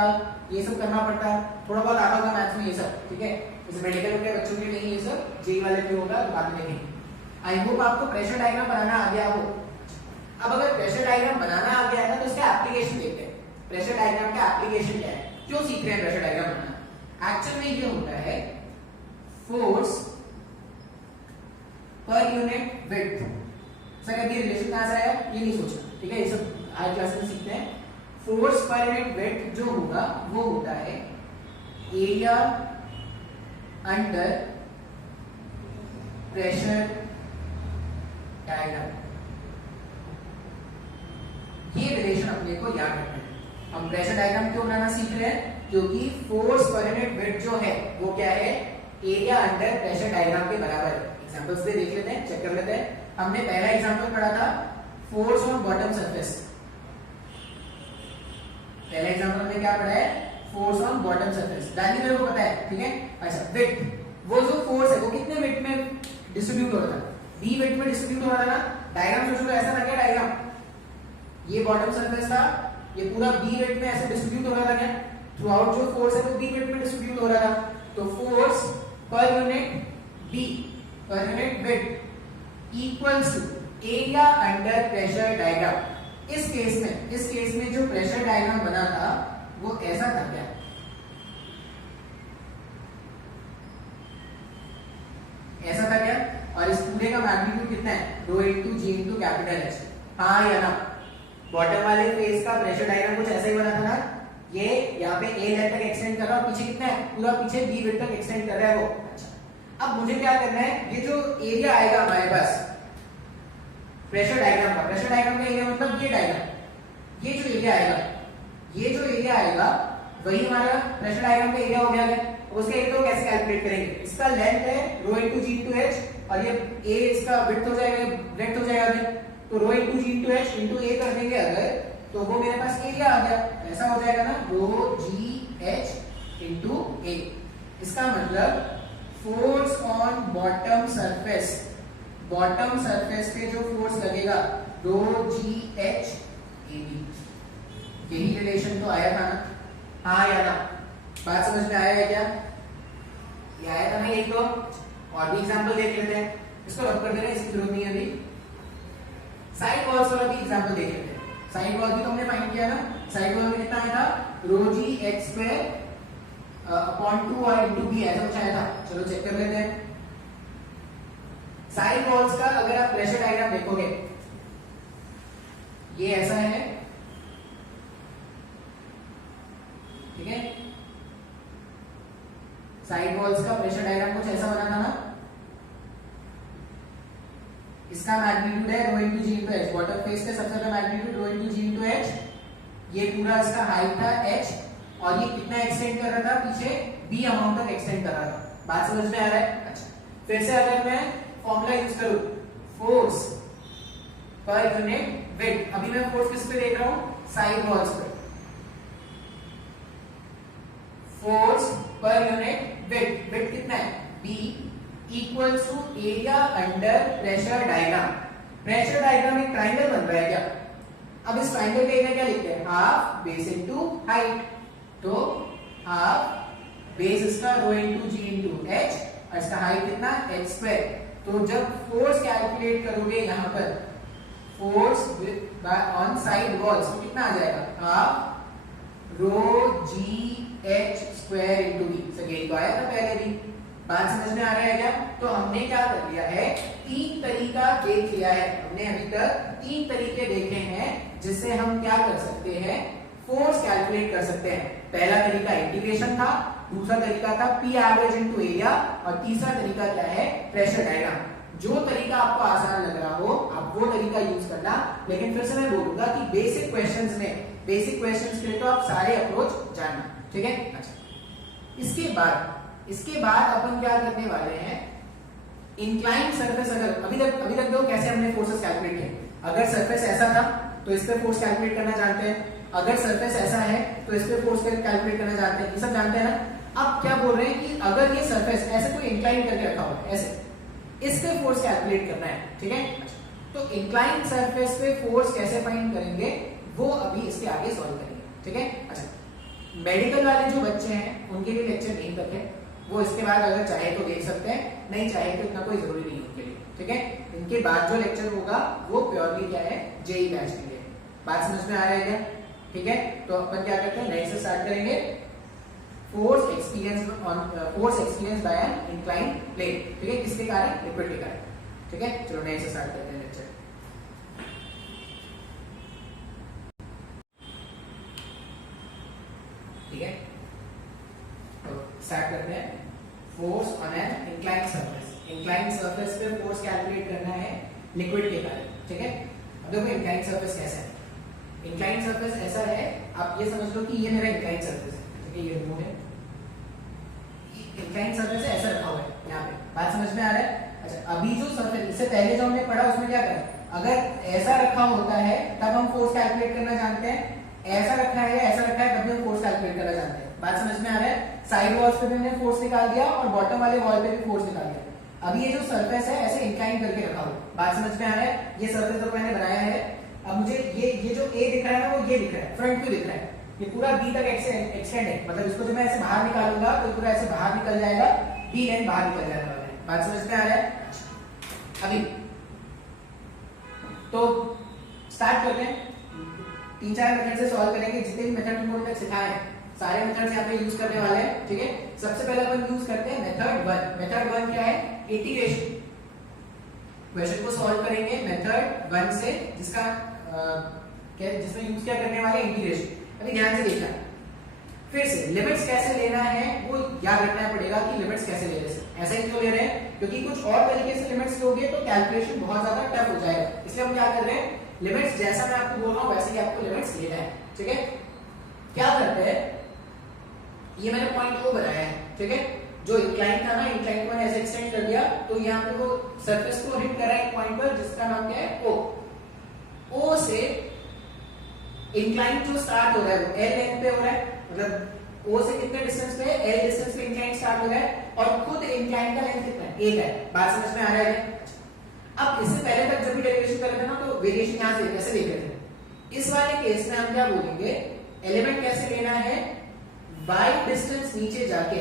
ये सब करना पड़ता, थोड़ा बहुत आता होगा मैथ्स में ये सब, ठीक है। इस मेडिकल के बच्चों के नहीं ये सब, जेई वाले भी होगा बाद में देखेंगे। आई होप आपको प्रेशर डायग्राम बनाना आ गया हो। अब अगर प्रेशर डायग्राम बनाना आ गया है ना, तो इसका एप्लीकेशन देखते हैं। प्रेशर डायग्राम का एप्लीकेशन क्या है, क्यों सीख रहे हैं प्रेशर डायग्राम बनाना? एक्चुअल में ये होता है force per unit width. Sir अभी रिलेशन कहां से आया ये नहीं सोचना, ठीक है, ये सब हाई क्लास में सीखते हैं। फोर्स पर यूनिट विड्थ जो होगा वो होता है एरिया अंडर प्रेशर डायग्राम। ये रिलेशन अपने को याद रखना है। हम प्रेशर डायग्राम क्यों बनाना सीख रहे हैं? क्योंकि फोर्स पर यूनिट विड्थ जो है वो क्या है, एरिया अंडर प्रेशर डायग्राम के बराबर है। एग्जांपल्स से देख लेते हैं, चेक कर लेते हैं। हमने पहला एग्जांपल पढ़ा था फोर्स ऑन बॉटम सरफेस। पहला एग्जांपल में क्या पढ़ा है, force on bottom surface. Value मेरे को पता है, ठीक है। अच्छा विड्थ, वो जो फोर्स है वो कितने विड्थ में डिस्ट्रीब्यूट हो रहा था? b विड्थ में डिस्ट्रीब्यूट हो रहा था ना। डायग्राम सोच लो, ऐसा था क्या डायग्राम? ये बॉटम सरफेस था, ये पूरा b विड्थ में ऐसे डिस्ट्रीब्यूट हो रहा था क्या? थ्रू आउट जो फोर्स है वो b विड्थ में डिस्ट्रीब्यूट हो रहा था। तो force per unit b per unit width equals to area under pressure diagram. इस केस में जो प्रेशर डायग्राम बना था वो ऐसा था क्या? ऐसा था क्या? और इस पूरे का मैग्नीट्यूड कितना है? Rho into G into capital H. हाँ या ना? बॉटम वाले फेस का प्रेशर डायग्राम कुछ ऐसा ही बना था ना। ये यहाँ पे ए लेवल तक एक्सटेंड कर रहा है और पीछे कितना है? पूरा पीछे बी विड्थ तक एक्सटेंड कर रहा है वो। अच्छा, अब मुझे क्या करना है, ये जो एरिया आएगा हमारे पास प्रेशर डायग्राम का, प्रेशर डायग्राम का एरिया मतलब ये डायग्राम, ये जो एरिया आएगा, ये जो एरिया आएगा वही हमारा प्रेशर डायग्राम का एरिया हो गया है। उसके एरिया को कैसे कैलकुलेट करेंगे? इसका लेंथ है rho into G into H, और ये ए इसका विड्थ हो जाएगा, ब्रेड्थ हो जाएगा अभी। तो रो into G into H into ए कर देंगे अगर, तो वो मेरे पास एरिया आ गया। ऐसा हो जाएगा ना, रो जी एच इनटू ए। इसका मतलब force on bottom surface, bottom surface पे जो फोर्स लगेगा रो जी एच ए बी। यही रिलेशन तो आया था ना? हाँ या ना? बात समझ में आया है क्या? ये आया था ना यही तो। और भी एग्जांपल देख लेते हैं, इसको रब कर देना, इसकी जरूरत नहीं है अभी। साइड वॉल्स वाला भी एग्जांपल देख लेते हैं। साइड वॉल भी तो हमने फाइंड किया ना। साइड वॉल में कितना आया था? रो जी एक्स स्क्वायर अपॉन 2 और इनटू बी, ऐसा कुछ आया था। चलो चेक कर लेते हैं। साइड वॉल्स का अगर आप प्रेशर डायग्राम देखोगे, ये ऐसा है, ठीक है। साइड वॉल्स का प्रेशर डायग्राम कुछ ऐसा बना था ना। इसका मैग्नीट्यूड है rho into G into H. Bottom face का सबसे बड़ा मैग्नीट्यूड रो इनटू जी इनटू एच। ये पूरा इसका हाइट था h, और ये कितना एक्सटेंड कर रहा था पीछे? b अमाउंट तक एक्सटेंड कर रहा था। बात समझ में आ रहा है? अच्छा, फिर से अगर मैं फॉर्मूला यूज करूं, फोर्स पर यूनिट विड्थ, अभी मैं फोर्स किस पे देख रहा हूं? साइड वॉल्स पे। Force per unit width, width कितना है? b equals to area under pressure diagram. Pressure diagram एक ट्रायंगल बन रहा है क्या? अब इस ट्रायंगल का एरिया क्या लिखते हैं? Half base into height. तो हाफ बेस इसका रो इनटू जी इनटू एच, और इसका हाइट कितना? h square. तो जब फोर्स कैलकुलेट करोगे यहां पर फोर्स ऑन साइड वॉल्स, तो कितना आ जाएगा? Half rho G H square into V. यही तो आया था पहले भी। बात समझ में आ रहा है क्या? तो हमने क्या कर लिया है, तीन तरीका देख लिया है। हमने अभी तक तीन तरीके देखे हैं जिससे हम क्या कर सकते हैं, फोर्स कैलकुलेट कर सकते हैं। पहला तरीका इंटीग्रेशन था, दूसरा तरीका था पी एवरेज इनटू एरिया, और तीसरा तरीका क्या है, प्रेशर डायग्राम। जो तरीका आपको आसान लग रहा हो आप वो तरीका यूज करना, लेकिन फिर से मैं बोलूंगा कि बेसिक क्वेश्चंस के लिए तो आप सारे अप्रोच जानना, ठीक है। अच्छा, इसके बाद अपन क्या करने वाले हैं, इंक्लाइन सरफेस। अगर अभी तक देखो कैसे हमने फोर्सेस कैलकुलेट किए। अगर सरफेस ऐसा था तो इस पे फोर्स कैलकुलेट करना जानते हैं, अगर सरफेस ऐसा है तो इस पे फोर्स कैलकुलेट करना जानते हैं, ये सब जानते हैं ना। अब क्या बोल रहे हैं कि अगर ये सरफेस ऐसे कोई इंक्लाइन करके रखा हुआ है, ऐसे इस पे फोर्स कैलकुलेट करना है, ठीक है। तो इंक्लाइन सरफेस पे फोर्स कैसे फाइंड करेंगे वो अभी इसके आगे सॉल्व करेंगे, ठीक है। अच्छा, मेडिकल वाले जो बच्चे हैं उनके लिए लेक्चर नहीं करते, वो इसके बाद अगर चाहे तो देख सकते हैं, नहीं चाहे तो इतना कोई जरूरी नहीं उनके लिए, ठीक है। इनके बाद जो लेक्चर होगा वो प्योरली क्या है, जेई बैच के लिए। बात समझ में आ रहा है क्या? ठीक है, तो अपन क्या करते हैं, नए से स्टार्ट करेंगे। Force experience by an incline plane, ठीक है। किसके कारण? लिक्विड के कारण, ठीक है। चलो नए से स्टार्ट करते हैं लेक्चर। ठीक है, तो स्टार्ट करते हैं। Force on an incline surface पे फोर्स कैलकुलेट करना है लिक्विड के कारण, ठीक है। अब देखो इंक्लाइन सरफेस कैसा है। इंक्लाइन सरफेस ऐसा है, आप ये समझ लो कि ये मेरा इंक्लाइन सरफेस है, ठीक है। ये रिमूव है, इंक्लाइन सरफेस है, ऐसा रखा हुआ है यहाँ पे। बात समझ में आ रहा है? अच्छा, अभी जो सरफेस इससे पहले जो हमने पढ़ा उसमें क्या करा, अगर ऐसा रखा होता है तब हम फोर्स कैलकुलेट करना जानते हैं, ऐसा रखा है ऐसा रखा है तब भी हम फोर्स कैलकुलेट करना जानते हैं। बात समझ में आ रहा है? साइड वॉल्स पे भी हमने फोर्स निकाल दिया और बॉटम वाले वॉल पे भी फोर्स निकाल दिया। अभी ये जो सरफेस है ऐसे इंक्लाइन करके रखा हुआ, बात समझ में आ रहा है? ये सरफेस तो मैंने बनाया है। अब मुझे ये जो ए दिख रहा है ना, वो ये दिख रहा है, फ्रंट व्यू दिख रहा है, ये पूरा बी तक एक्सटेंड है। मतलब इसको जब मैं ऐसे बाहर निकालूंगा तो पूरा ऐसे बाहर निकल जाएगा, बी लाइन बाहर निकल जाएगा। बात समझ में आ रहा है? अभी तो स्टार्ट करते हैं, 3-4 मेथड से सॉल्व करेंगे। जितने भी मेथड तुमको तक सिखाए हैं सारे मेथड्स यहाँ पे यूज करने वाले हैं, ठीक है। सबसे पहले अपन यूज करते हैं मेथड 1। मेथड 1 क्या है? इंटीग्रेशन। क्वेश्चन को सॉल्व करेंगे मेथड 1 से, जिसमें यूज क्या करने वाले, इंटीग्रेशन। अभी ध्यान से देखना, फिर से लिमिट्स कैसे लेना है वो याद रखना पड़ेगा कि लिमिट्स कैसे ले रहे हैं। ऐसा ही क्यों ले रहे हैं? क्योंकि कुछ और तरीके से लिमिट्स लोगे तो कैलकुलेशन बहुत ज्यादा टफ हो जाएगा। इसलिए हम क्या कर रहे हैं, लिमिट्स जैसा मैं आपको बोल रहा हूँ वैसे ही आपको लिमिट्स लेना है, ठीक है। क्या करते हैं, ये मैंने पॉइंट O बनाया है, ठीक है। जो इंक्लाइन था ना, इंक्लाइन को मैंने ऐसे एक्सटेंड कर दिया, तो यहाँ पे वो सरफेस को हिट कर रहा है एक पॉइंट पर जिसका नाम क्या है, O से इंक्लाइन जो स्टार्ट हो रहा है वो L लेंथ पे हो रहा है। मतलब O से कितने डिस्टेंस पे है, L डिस्टेंस पे इंक्लाइन स्टार्ट हो रहा है, और खुद इंक्लाइन का लेंथ कितना है, 1 है। बात समझ में आ रहा है? अब इससे पहले तक जब भी डेरिवेशन कर रहे थे ना, तो वेरिएशन यहाँ से कैसे देख रहे थे। इस वाले केस में हम क्या बोलेंगे, एलिमेंट कैसे लेना है, y डिस्टेंस नीचे जाके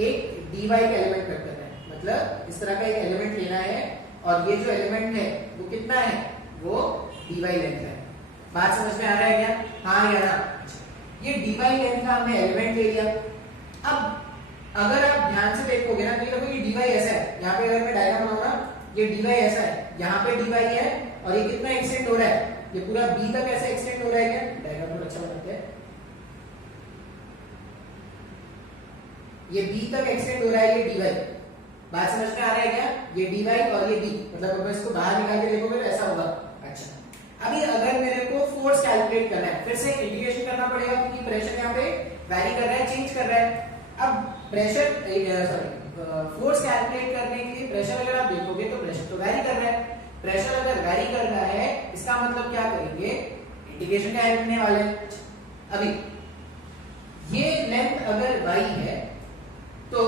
एक dy का एलिमेंट कट करना है। मतलब इस तरह का एक एलिमेंट लेना है, और ये जो एलिमेंट है वो कितना है, वो dy लेंथ है। बात समझ में आ रहा है क्या? हाँ या ना? ये dy लेंथ का हमने एलिमेंट ले लिया। अब अगर आप ध्यान से देखोगे ना, तो ये देखो ये dy ऐसा है, यहाँ पे अगर मैं डायग्राम बनाऊंगा, ये dy ऐसा है, यहाँ पे dy है, और ये कितना एक्सटेंड हो रहा है, ये पूरा b तक ऐसे एक्सटेंड हो रहा है। क्या डायग्राम थोड़ा अच्छा बनाते हैं, ये b तक एक्सटेंड हो रहा है, ये dy। बात समझ में आ रहा है क्या? ये dy और ये b, मतलब अगर इसको बाहर निकाल के देखोगे तो ऐसा होगा। अच्छा, अभी अगर मेरे को फोर्स कैलकुलेट करना है, फिर से इंटीग्रेशन करना पड़ेगा, क्योंकि प्रेशर यहाँ पे वैरी कर रहा है, चेंज कर रहा है। अब प्रेशर फोर्स कैलकुलेट करने के लिए प्रेशर अगर आप देखोगे तो प्रेशर तो वैरी कर रहा है। प्रेशर अगर वैरी कर रहा है, इसका मतलब क्या करेंगे, इंटीग्रेशन का हेल्प लेने वाले। अभी ये लेंथ अगर y है तो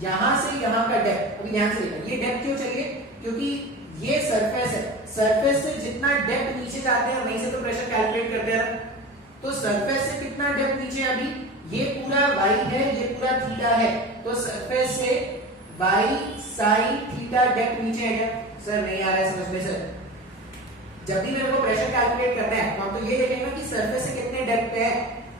यहां से यहां का डेप्थ, अभी ध्यान से देखो, ये डेप्थ क्यों चाहिए, क्योंकि ये सरफेस है, सरफेस से जितना डेप्थ नीचे जाते हैं वहीं से तो प्रेशर कैलकुलेट करते हैं। तो सरफेस से कितना डेप्थ नीचे, अभी ये पूरा y है, ये पूरा थीटा है, तो सरफेस से y sin थीटा डेप्थ नीचे है। क्या सर नहीं आ रहा है समझ में? सर जब भी मेरे को प्रेशर कैलकुलेट करना है तो हम तो ये देखेंगे कि सरफेस से कितने डेप्थ पे है,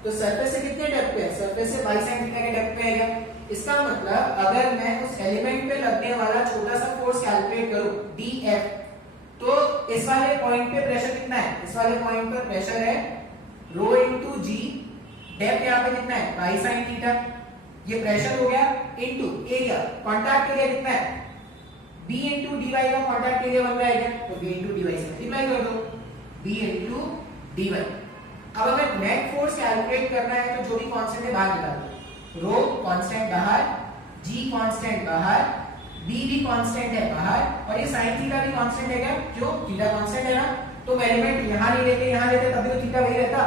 तो सरफेस से कितने डेप्थ पे है, सरफेस से y sin थीटा के डेप्थ पे है क्या। इसका मतलब अगर मैं उस एलिमेंट पे लगने वाला छोटा सा फोर्स कैलकुलेट करूं dF, तो इस वाले पॉइंट पे प्रेशर कितना है, इस वाले पॉइंट पर प्रेशर है रो इनटू g, डेप्थ यहां पे कितना है y sin थीटा, ये प्रेशर हो गया इनटू एरिया, कांटेक्ट एरिया कितना है b इनटू dy का कांटेक्ट एरिया बन रहा है क्या, तो b इनटू dy से मल्टीप्लाई कर दो b इनटू dy। अब अगर नेट फोर्स कैलकुलेट करना है तो जो भी कांस्टेंट है बाहर निकाल दो, रो कांस्टेंट बाहर, g कांस्टेंट बाहर, b भी कांस्टेंट है बाहर, और ये sin थीटा भी कांस्टेंट है क्या, क्यों थीटा कांस्टेंट है ना, तो मैं एलिमेंट यहां नहीं लेके यहां लेते तब भी तो थीटा वही रहता,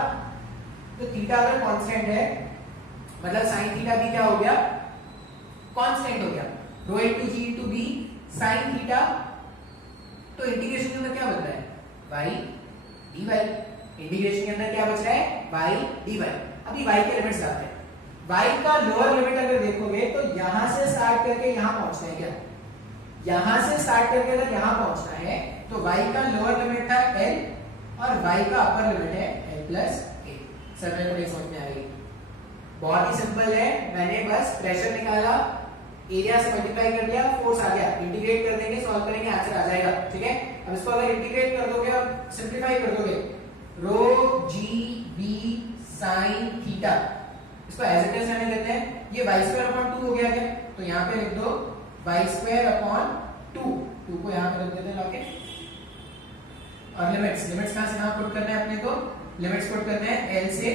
तो थीटा अगर कांस्टेंट है मतलब sin थीटा भी क्या हो गया कांस्टेंट हो गया, rho into g into b sin theta, तो इंटीग्रेशन के अंदर क्या बच रहा है y dy, इंटीग्रेशन के अंदर क्या बच रहा है y dy। अभी y के लिमिट्स आते हैं, y का लोअर लिमिट अगर देखोगे तो यहां से स्टार्ट करके यहां पहुंचना है क्या, यहां से स्टार्ट करके अगर यहां पहुंचना है तो y का लोअर लिमिट था l और y का अपर लिमिट है l प्लस a। सब मेरे को नहीं समझ में आएगी, बहुत ही सिंपल है, मैंने बस प्रेशर निकाला, एरिया से मल्टीप्लाई कर दिया, फोर्स आ गया, इंटीग्रेट कर देंगे, सॉल्व करेंगे, आंसर आ जाएगा। ठीक है, अब इसको अगर इंटीग्रेट कर दोगे और सिंपलीफाई कर दोगे, रो g b sin थीटा, इसको एज इट इज रहने देते हैं, ये y² 2 हो गया क्या, तो यहां पे लिख दो y² 2, 2 को यहां पे रख देते हैं लाके, और लिमिट्स कहां से कहां पुट करना है अपने को, लिमिट्स पुट करना है l से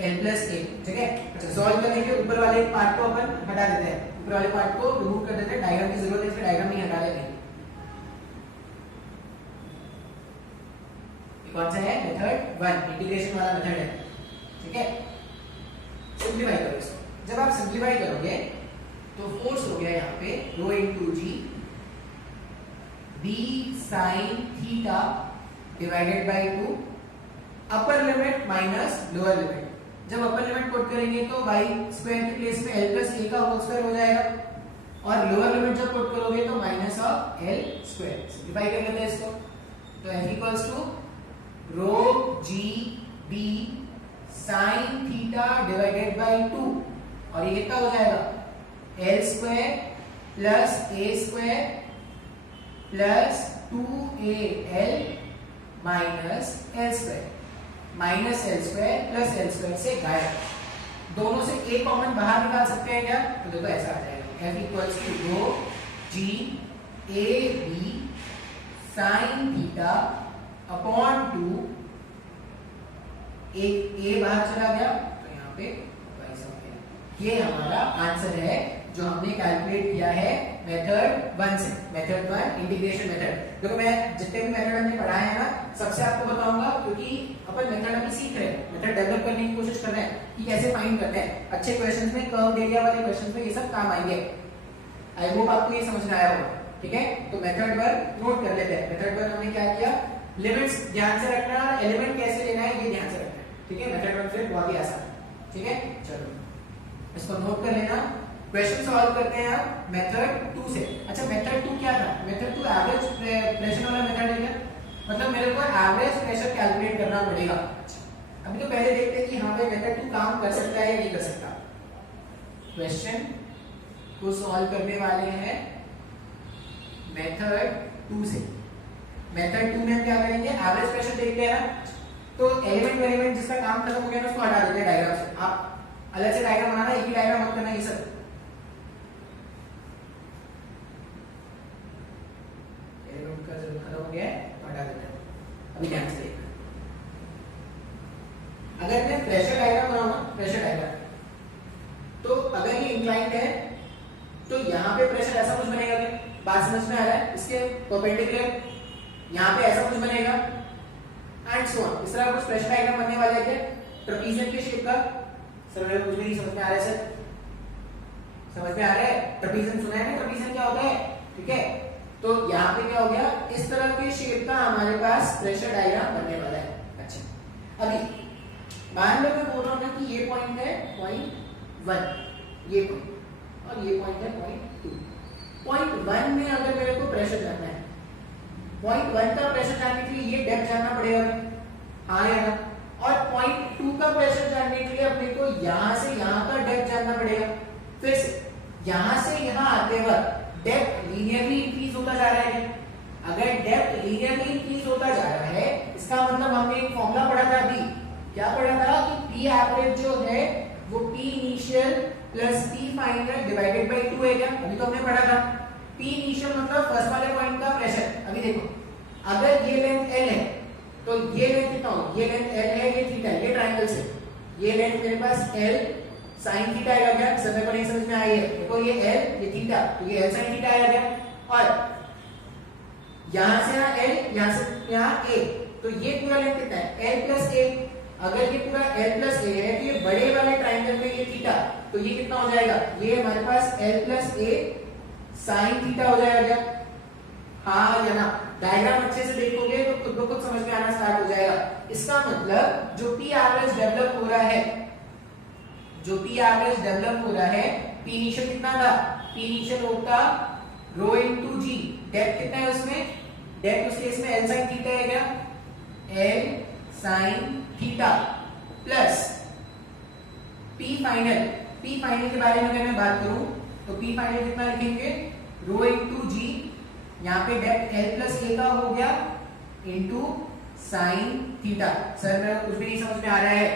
l प्लस a। ठीक है, अच्छा सॉल्व करने के ऊपर वाले पार्ट को अपन हटा देते हैं, ऊपर वाले पार्ट को रिमूव कर देते हैं, डायग्राम की जरूरत है इसलिए डायग्राम नहीं हटा लेंगे। ये कौन सा है, मेथड 1, इंटीग्रेशन वाला मेथड है। ठीक है, सिंपलीफाई करो इसको, जब आप सिंपलीफाई करोगे तो फोर्स हो गया यहाँ पे rho into G b sin theta divided by 2, upper limit minus lower limit, जब अपर लिमिट पुट करेंगे तो y स्क्वायर की प्लेस में l प्लस a का होल स्क्वायर हो जाएगा, और लोअर लिमिट जब पुट करोगे तो minus of l square. Simplify कर लेते हैं इसको, तो f equals to rho g b sin theta divided by 2, और ये कितना हो जाएगा l square plus a square plus 2al minus l square, minus l square plus l square से गायब, दोनों से a कॉमन बाहर निकाल सकते हैं क्या, तो देखो ऐसा आ जाएगा f equals to rho g a b sin theta upon 2, एक a बाहर चला गया तो यहाँ पे y हो गया। ये हमारा आंसर है जो हमने कैलकुलेट किया है मेथड 1 से, मेथड 1 इंटीग्रेशन मेथड। देखो मैं जितने भी मेथड हमने पढ़ाए हैं ना सबसे आपको बताऊंगा, क्योंकि अपन मेथड अभी सीख रहे हैं, मेथड डेवलप करने की कोशिश कर रहे हैं कि कैसे फाइंड करते हैं, अच्छे क्वेश्चंस में, कर्व एरिया वाले क्वेश्चंस में ये सब काम आएंगे। आई होप आपको ये समझ में आया होगा। ठीक है, तो मेथड 1 नोट कर लेते हैं। मेथड 1 हमने क्या किया, लिमिट्स ध्यान से रखना, एलिमेंट कैसे लेना है ये ध्यान से रखना है। ठीक है, मेथड 1 फिर बहुत ही आसान है। ठीक है, चलो इसको नोट कर लेना। क्वेश्चन सॉल्व करते हैं आप मेथड 2 से। अच्छा मेथड 2 क्या था, मेथड 2 एवरेज प्रेशर वाला मेथड है क्या, मतलब मेरे को एवरेज प्रेशर कैलकुलेट करना पड़ेगा। अभी तो पहले देखते हैं कि हाँ भाई मेथड 2 काम कर सकता है या नहीं कर सकता। क्वेश्चन को सॉल्व करने वाले हैं मेथड 2 से। मेथड 2 में हम क्या करेंगे, एवरेज प्रेशर देखते हैं ना, तो एलिमेंट जिसका काम खत्म हो गया ना उसको हटा देते हैं डायग्राम से। आप अलग से डायग्राम बनाना, एक ही डायग्राम मत करना, ये सब एलिमेंट का जो खत्म हो गया है हटा देते हैं। अभी ध्यान से देखना, अगर मैं प्रेशर डायग्राम बनाऊं ना, प्रेशर डायग्राम, तो अगर ये इंक्लाइंड है तो यहाँ पे प्रेशर ऐसा कुछ बनेगा, बात समझ में आ रहा है, इसके परपेंडिकुलर यहाँ पे ऐसा कुछ बनेगा एंड सो ऑन। इस तरह कुछ प्रेशर डायग्राम बनने वाला है क्या, ट्रेपीजियम के शेप का। सर मेरे कुछ भी नहीं समझ में आ रहा है सर, समझ में आ रहा है, ट्रेपीजियम सुना है ना, ट्रेपीजियम क्या होता है। ठीक है, तो यहाँ पे क्या हो गया, इस तरह के शेप का हमारे पास प्रेशर डायग्राम बनने वाला है। अच्छा अभी मान लो मैं बोल रहा हूँ ना कि ये पॉइंट है पॉइंट 1, ये पॉइंट, और ये पॉइंट है पॉइंट 2। पॉइंट 1 में अगर मेरे को प्रेशर जानना है पॉइंट 1 का प्रेशर जानने के लिए ये डेप्थ जानना पड़ेगा, हाँ या ना? और पॉइंट 2 का प्रेशर जानने के लिए अपने को यहां से यहां का डेप्थ जानना पड़ेगा। फिर से यहां से यहां आते वक्त डेप्थ लीनियरली इंक्रीज होता जा रहा है। अगर डेप्थ लीनियरली इंक्रीज होता जा रहा है, इसका मतलब हमने एक फॉर्मूला पढ़ा था अभी, क्या पढ़ा था कि पी एवरेज जो है वो P initial plus P final divided by 2 है क्या? अभी तो हमने पढ़ा था। पी इनिशियल मतलब फर्स्ट वाले पॉइंट का प्रेशर। अभी देखो, अगर ये लेंथ L है तो ये लेंथ कितना हो? ये लेंथ L है, ये थीटा है, ये ट्रायंगल से ये लेंथ मेरे पास L sin थीटा आएगा क्या? समय पर नहीं समझ में आई है? देखो ये L ये थीटा, तो ये L sin थीटा आएगा क्या? और यहां से यहां L, यहां से यहां A, तो ये पूरा लेंथ कितना है? L plus A। अगर ये पूरा L plus A है तो ये बड़े वाले ट्रायंगल में ये थीटा, तो ये कितना हो जाएगा? ये हमारे पास L plus A sin theta हो जाएगा क्या? हाँ या ना? डायग्राम अच्छे से देखोगे तो खुद ब खुद समझ में आना स्टार्ट हो जाएगा। इसका मतलब जो पी एवरेज डेवलप हो रहा है, जो पी एवरेज डेवलप हो रहा है, पी इनिशियल कितना था? पी इनिशियल होता रो इनटू जी। डेप्थ कितना है उसमें? डेप्थ उस केस में L sin थीटा है क्या? L sin theta plus P final. P final के बारे में अगर मैं बात करूं तो पी फाइनल कितना लिखेंगे? रो इनटू जी, यहाँ पे डेप्थ L plus A का हो गया इनटू sin थीटा। सर मेरे को कुछ भी नहीं समझ में आ रहा है,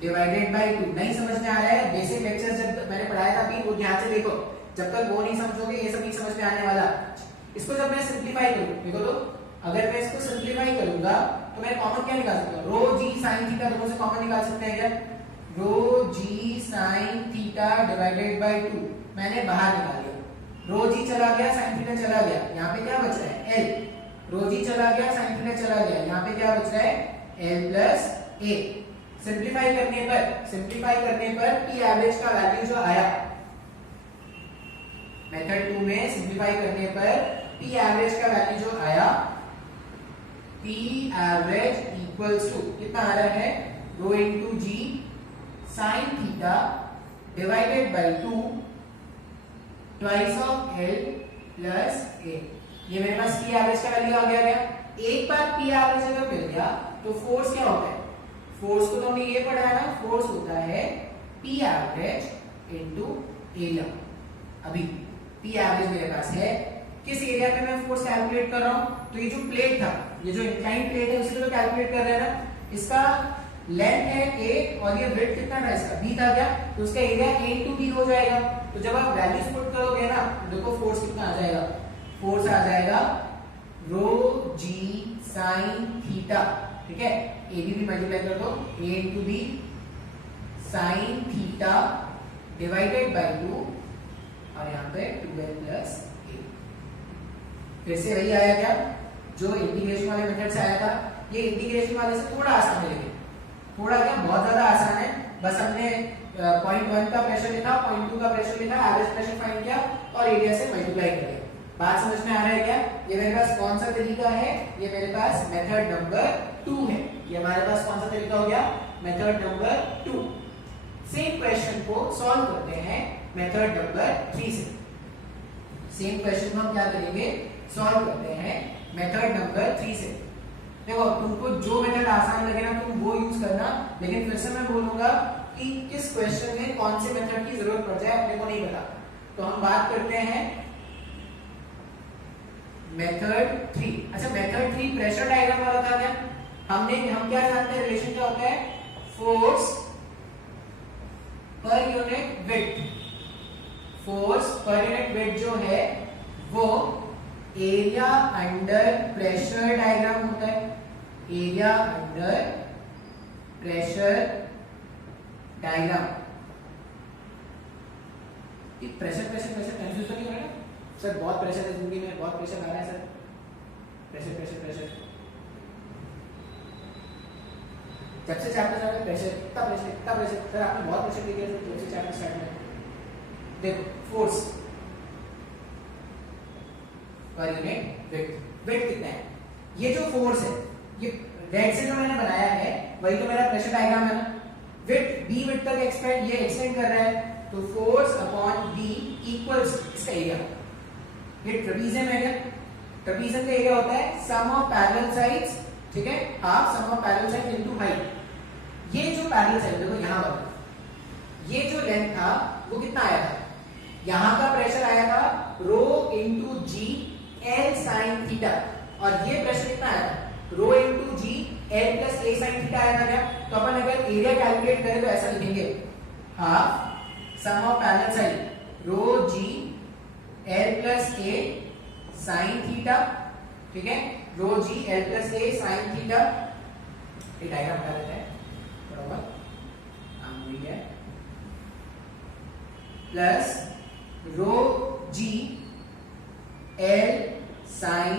डिवाइडेड बाय 2 नहीं समझ में आ रहा है। बेसिक लेक्चर जब मैंने पढ़ाया था अभी, वो ध्यान से देखो, जब तक वो नहीं समझोगे ये सब नहीं समझ में आने वाला। इसको जब मैं सिंपलीफाई करूं, देखो तो अगर मैं इसको सिंपलीफाई करूंगा तो मैं कॉमन क्या निकाल सकता हूं? रो जी sin थीटा दोनों से कॉमन निकाल सकते हैं क्या? रो जी sin थीटा डिवाइडेड बाय 2 मैंने बाहर निकाल लिया। रो जी चला गया, sin थीटा चला गया, यहाँ पे क्या बच रहा है? L। रो जी चला गया, sin थीटा चला गया, यहाँ पे क्या बच रहा है? L plus A। सिंपलीफाई करने पर पी एवरेज का वैल्यू जो आया मेथड 2 में, सिंपलीफाई करने पर पी एवरेज का वैल्यू जो आया, पी एवरेज इक्वल्स टू कितना आ रहा है? Rho into G sin theta divided by 2 twice of L plus A। ये मेरे पास पी एवरेज का वैल्यू आ गया क्या? एक बार पी एवरेज अगर मिल गया तो फोर्स क्या होता है? फोर्स को तो हमने ये पढ़ा है ना, फोर्स होता है पी एवरेज इनटू एरिया। अभी पी एवरेज मेरे पास है, किस एरिया पे मैं फोर्स कैलकुलेट कर रहा हूं? तो ये जो प्लेट था, ये जो इंक्लाइंड प्लेट है, उसी को कैलकुलेट कर रहे हैं ना। इसका लेंथ है A और ये विड्थ कितना था? इसका B था क्या? तो उसका एरिया A into B हो जाएगा। तो जब आप वैल्यूज पुट करोगे ना, देखो फोर्स कितना आ जाएगा? फोर्स आ जाएगा रो जी sin थीटा, ठीक है? A B मल्टीप्लाई कर दो, A into B sin theta divided by 2 और यहाँ पे 2L plus A। फिर से वही आया क्या जो इंटीग्रेशन वाले मेथड से आया था? ये इंटीग्रेशन वाले से थोड़ा आसान है, लेकिन थोड़ा क्या, बहुत ज्यादा आसान है। बस हमने पॉइंट 1 का प्रेशर लिखा, पॉइंट 2 का प्रेशर लिखा, एवरेज प्रेशर फाइंड किया और एरिया से मल्टीप्लाई कर दिया। बात समझ में आ रहा है क्या? ये मेरे पास कौन सा तरीका है? ये मेरे पास मेथड नंबर 2 है। ये हमारे पास कौन सा तरीका हो गया? Method number 2। सेम क्वेश्चन को सॉल्व करते हैं मेथड नंबर 3 से। सेम क्वेश्चन को हम क्या करेंगे? सॉल्व करते हैं मेथड नंबर 3 से। देखो, तुमको जो मेथड आसान लगे ना तुम वो यूज करना, लेकिन फिर से मैं बोलूंगा कि किस क्वेश्चन में कौन से मेथड की जरूरत पड़ जाए अपने को नहीं पता। तो हम बात करते हैं मेथड 3। अच्छा, मेथड 3 प्रेशर डायग्राम वाला था क्या? हम क्या जानते हैं? रिलेशन क्या होता है? Force per unit weight. Force per unit weight जो है वो एरिया अंडर प्रेशर डायग्राम होता है। Area under pressure diagram. Pressure confuse तो नहीं हो रहा है सर? बहुत प्रेशर है जिंदगी में, बहुत प्रेशर आ रहा है सर। प्रेशर प्रेशर प्रेशर जब से चैप्टर स्टार्ट है प्रेशर, कितना प्रेशर सर? आपने बहुत प्रेशर दिया जब से चैप्टर स्टार्ट में। देखो, force per unit weight. Wait कितना है? ये जो फोर्स है, ये रेड से जो मैंने बनाया है वही तो मेरा प्रेशर डायग्राम है ना। वेट बी वेट तक एक्सपेंड, ये एक्सटेंड कर रहा है, तो फोर्स अपॉन बी इक्वल्स इसका एरिया। ये ट्रेपीजियम है क्या? ट्रेपीजियम का एरिया होता है सम ऑफ पैरेलल साइड्स, ठीक है, half sum of parallel sides into height. ये जो पैरेलल साइड देखो यहां पर, ये जो लेंथ था वो कितना आया था, यहां का प्रेशर आया था rho into G L sine theta, और ये प्रेशर कितना आया था rho into G L plus A sine theta आया था क्या। तो अपन अगर एरिया कैलकुलेट करें तो ऐसा लिखेंगे half sum of parallel side rho G L plus A sine theta, ठीक है, rho G L plus A sine theta. ये डायग्राम बता देते हैं बराबर, plus rho G L sine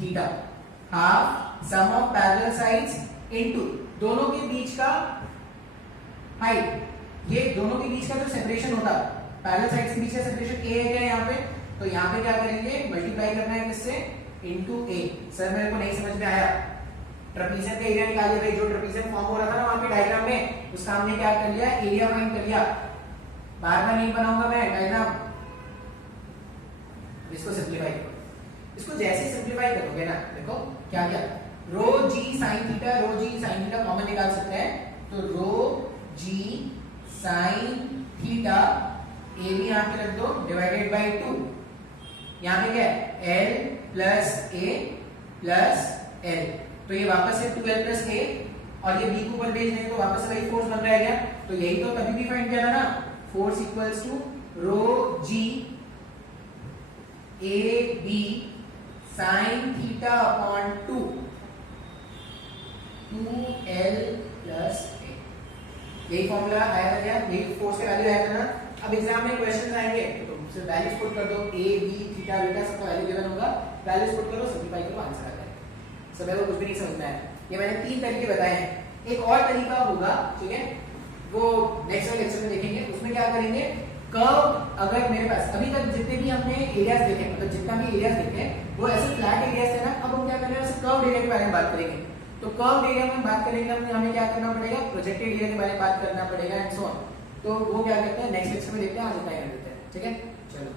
theta half sum of parallel sides into दोनों के बीच का हाइट, ये दोनों के बीच का जो सेपरेशन होता है पैरेलल साइड्स के बीच का सेपरेशन ए है क्या यहाँ पे, तो यहाँ पे क्या करेंगे मल्टीप्लाई करना है किससे, इनटू ए। सर मेरे को नहीं समझ में आया, ट्रेपीजियम का एरिया निकालिए भाई, जो ट्रेपीजियम फॉर्म हो रहा था ना वहां पे डायग्राम में, उसका हमने क्या कर लिया एरिया फाइंड कर लिया। बार बार नहीं बनाऊंगा मैं डायग्राम, इसको सिंप्लीफाई करो, इसको जैसे सिंप्लीफाई करोगे ना देखो क्या क्या, रो जी साइन थीटा, रो जी साइन थीटा कॉमन निकाल सकते हैं, तो रो जी साइन थीटा ए भी यहां पे रख दो डिवाइडेड बाय 2, यहां पे क्या है एल प्लस ए प्लस एल, तो ये वापस से 2l प्लस ए, और ये बी को ऊपर भेज देंगे तो वापस से वही फोर्स बन रहा है क्या, तो यही तो तभी भी फाइंड किया था ना, force equals to rho G A B sine theta upon 2l plus A, यही फॉर्मूला आया था क्या, यही फोर्स का वैल्यू आया था ना। अब एग्जाम में क्वेश्चन आएंगे तो सिर्फ वैल्यूज पुट कर दो, ए बी थीटा बीटा सबका वैल्यू गिवन होगा, वैल्यूज पुट करो सिंपलीफाई करो आंसर आ जाएगा। सब को कुछ भी नहीं समझना है, ये मैंने 3 तरीके बताए हैं, एक और तरीका होगा, ठीक है, वो नेक्स्ट लेक्चर में देखेंगे। उसमें क्या करेंगे, कर्व अगर मेरे पास अभी तक जितने भी हमने एरियाज देखे, मतलब जितना भी एरियाज देखे वो ऐसे फ्लैट एरियाज थे ना, अब हम क्या करेंगे ऐसे कर्व एरिया के बारे में बात करेंगे। तो कर्व एरिया में बात करेंगे हमें क्या करना पड़ेगा, प्रोजेक्टेड एरिया के बारे में बात करना पड़ेगा एंड सो ऑन। तो वो क्या करते हैं नेक्स्ट लेक्चर में देखते हैं, आज इतना ही कर देते हैं, ठीक है, चलो।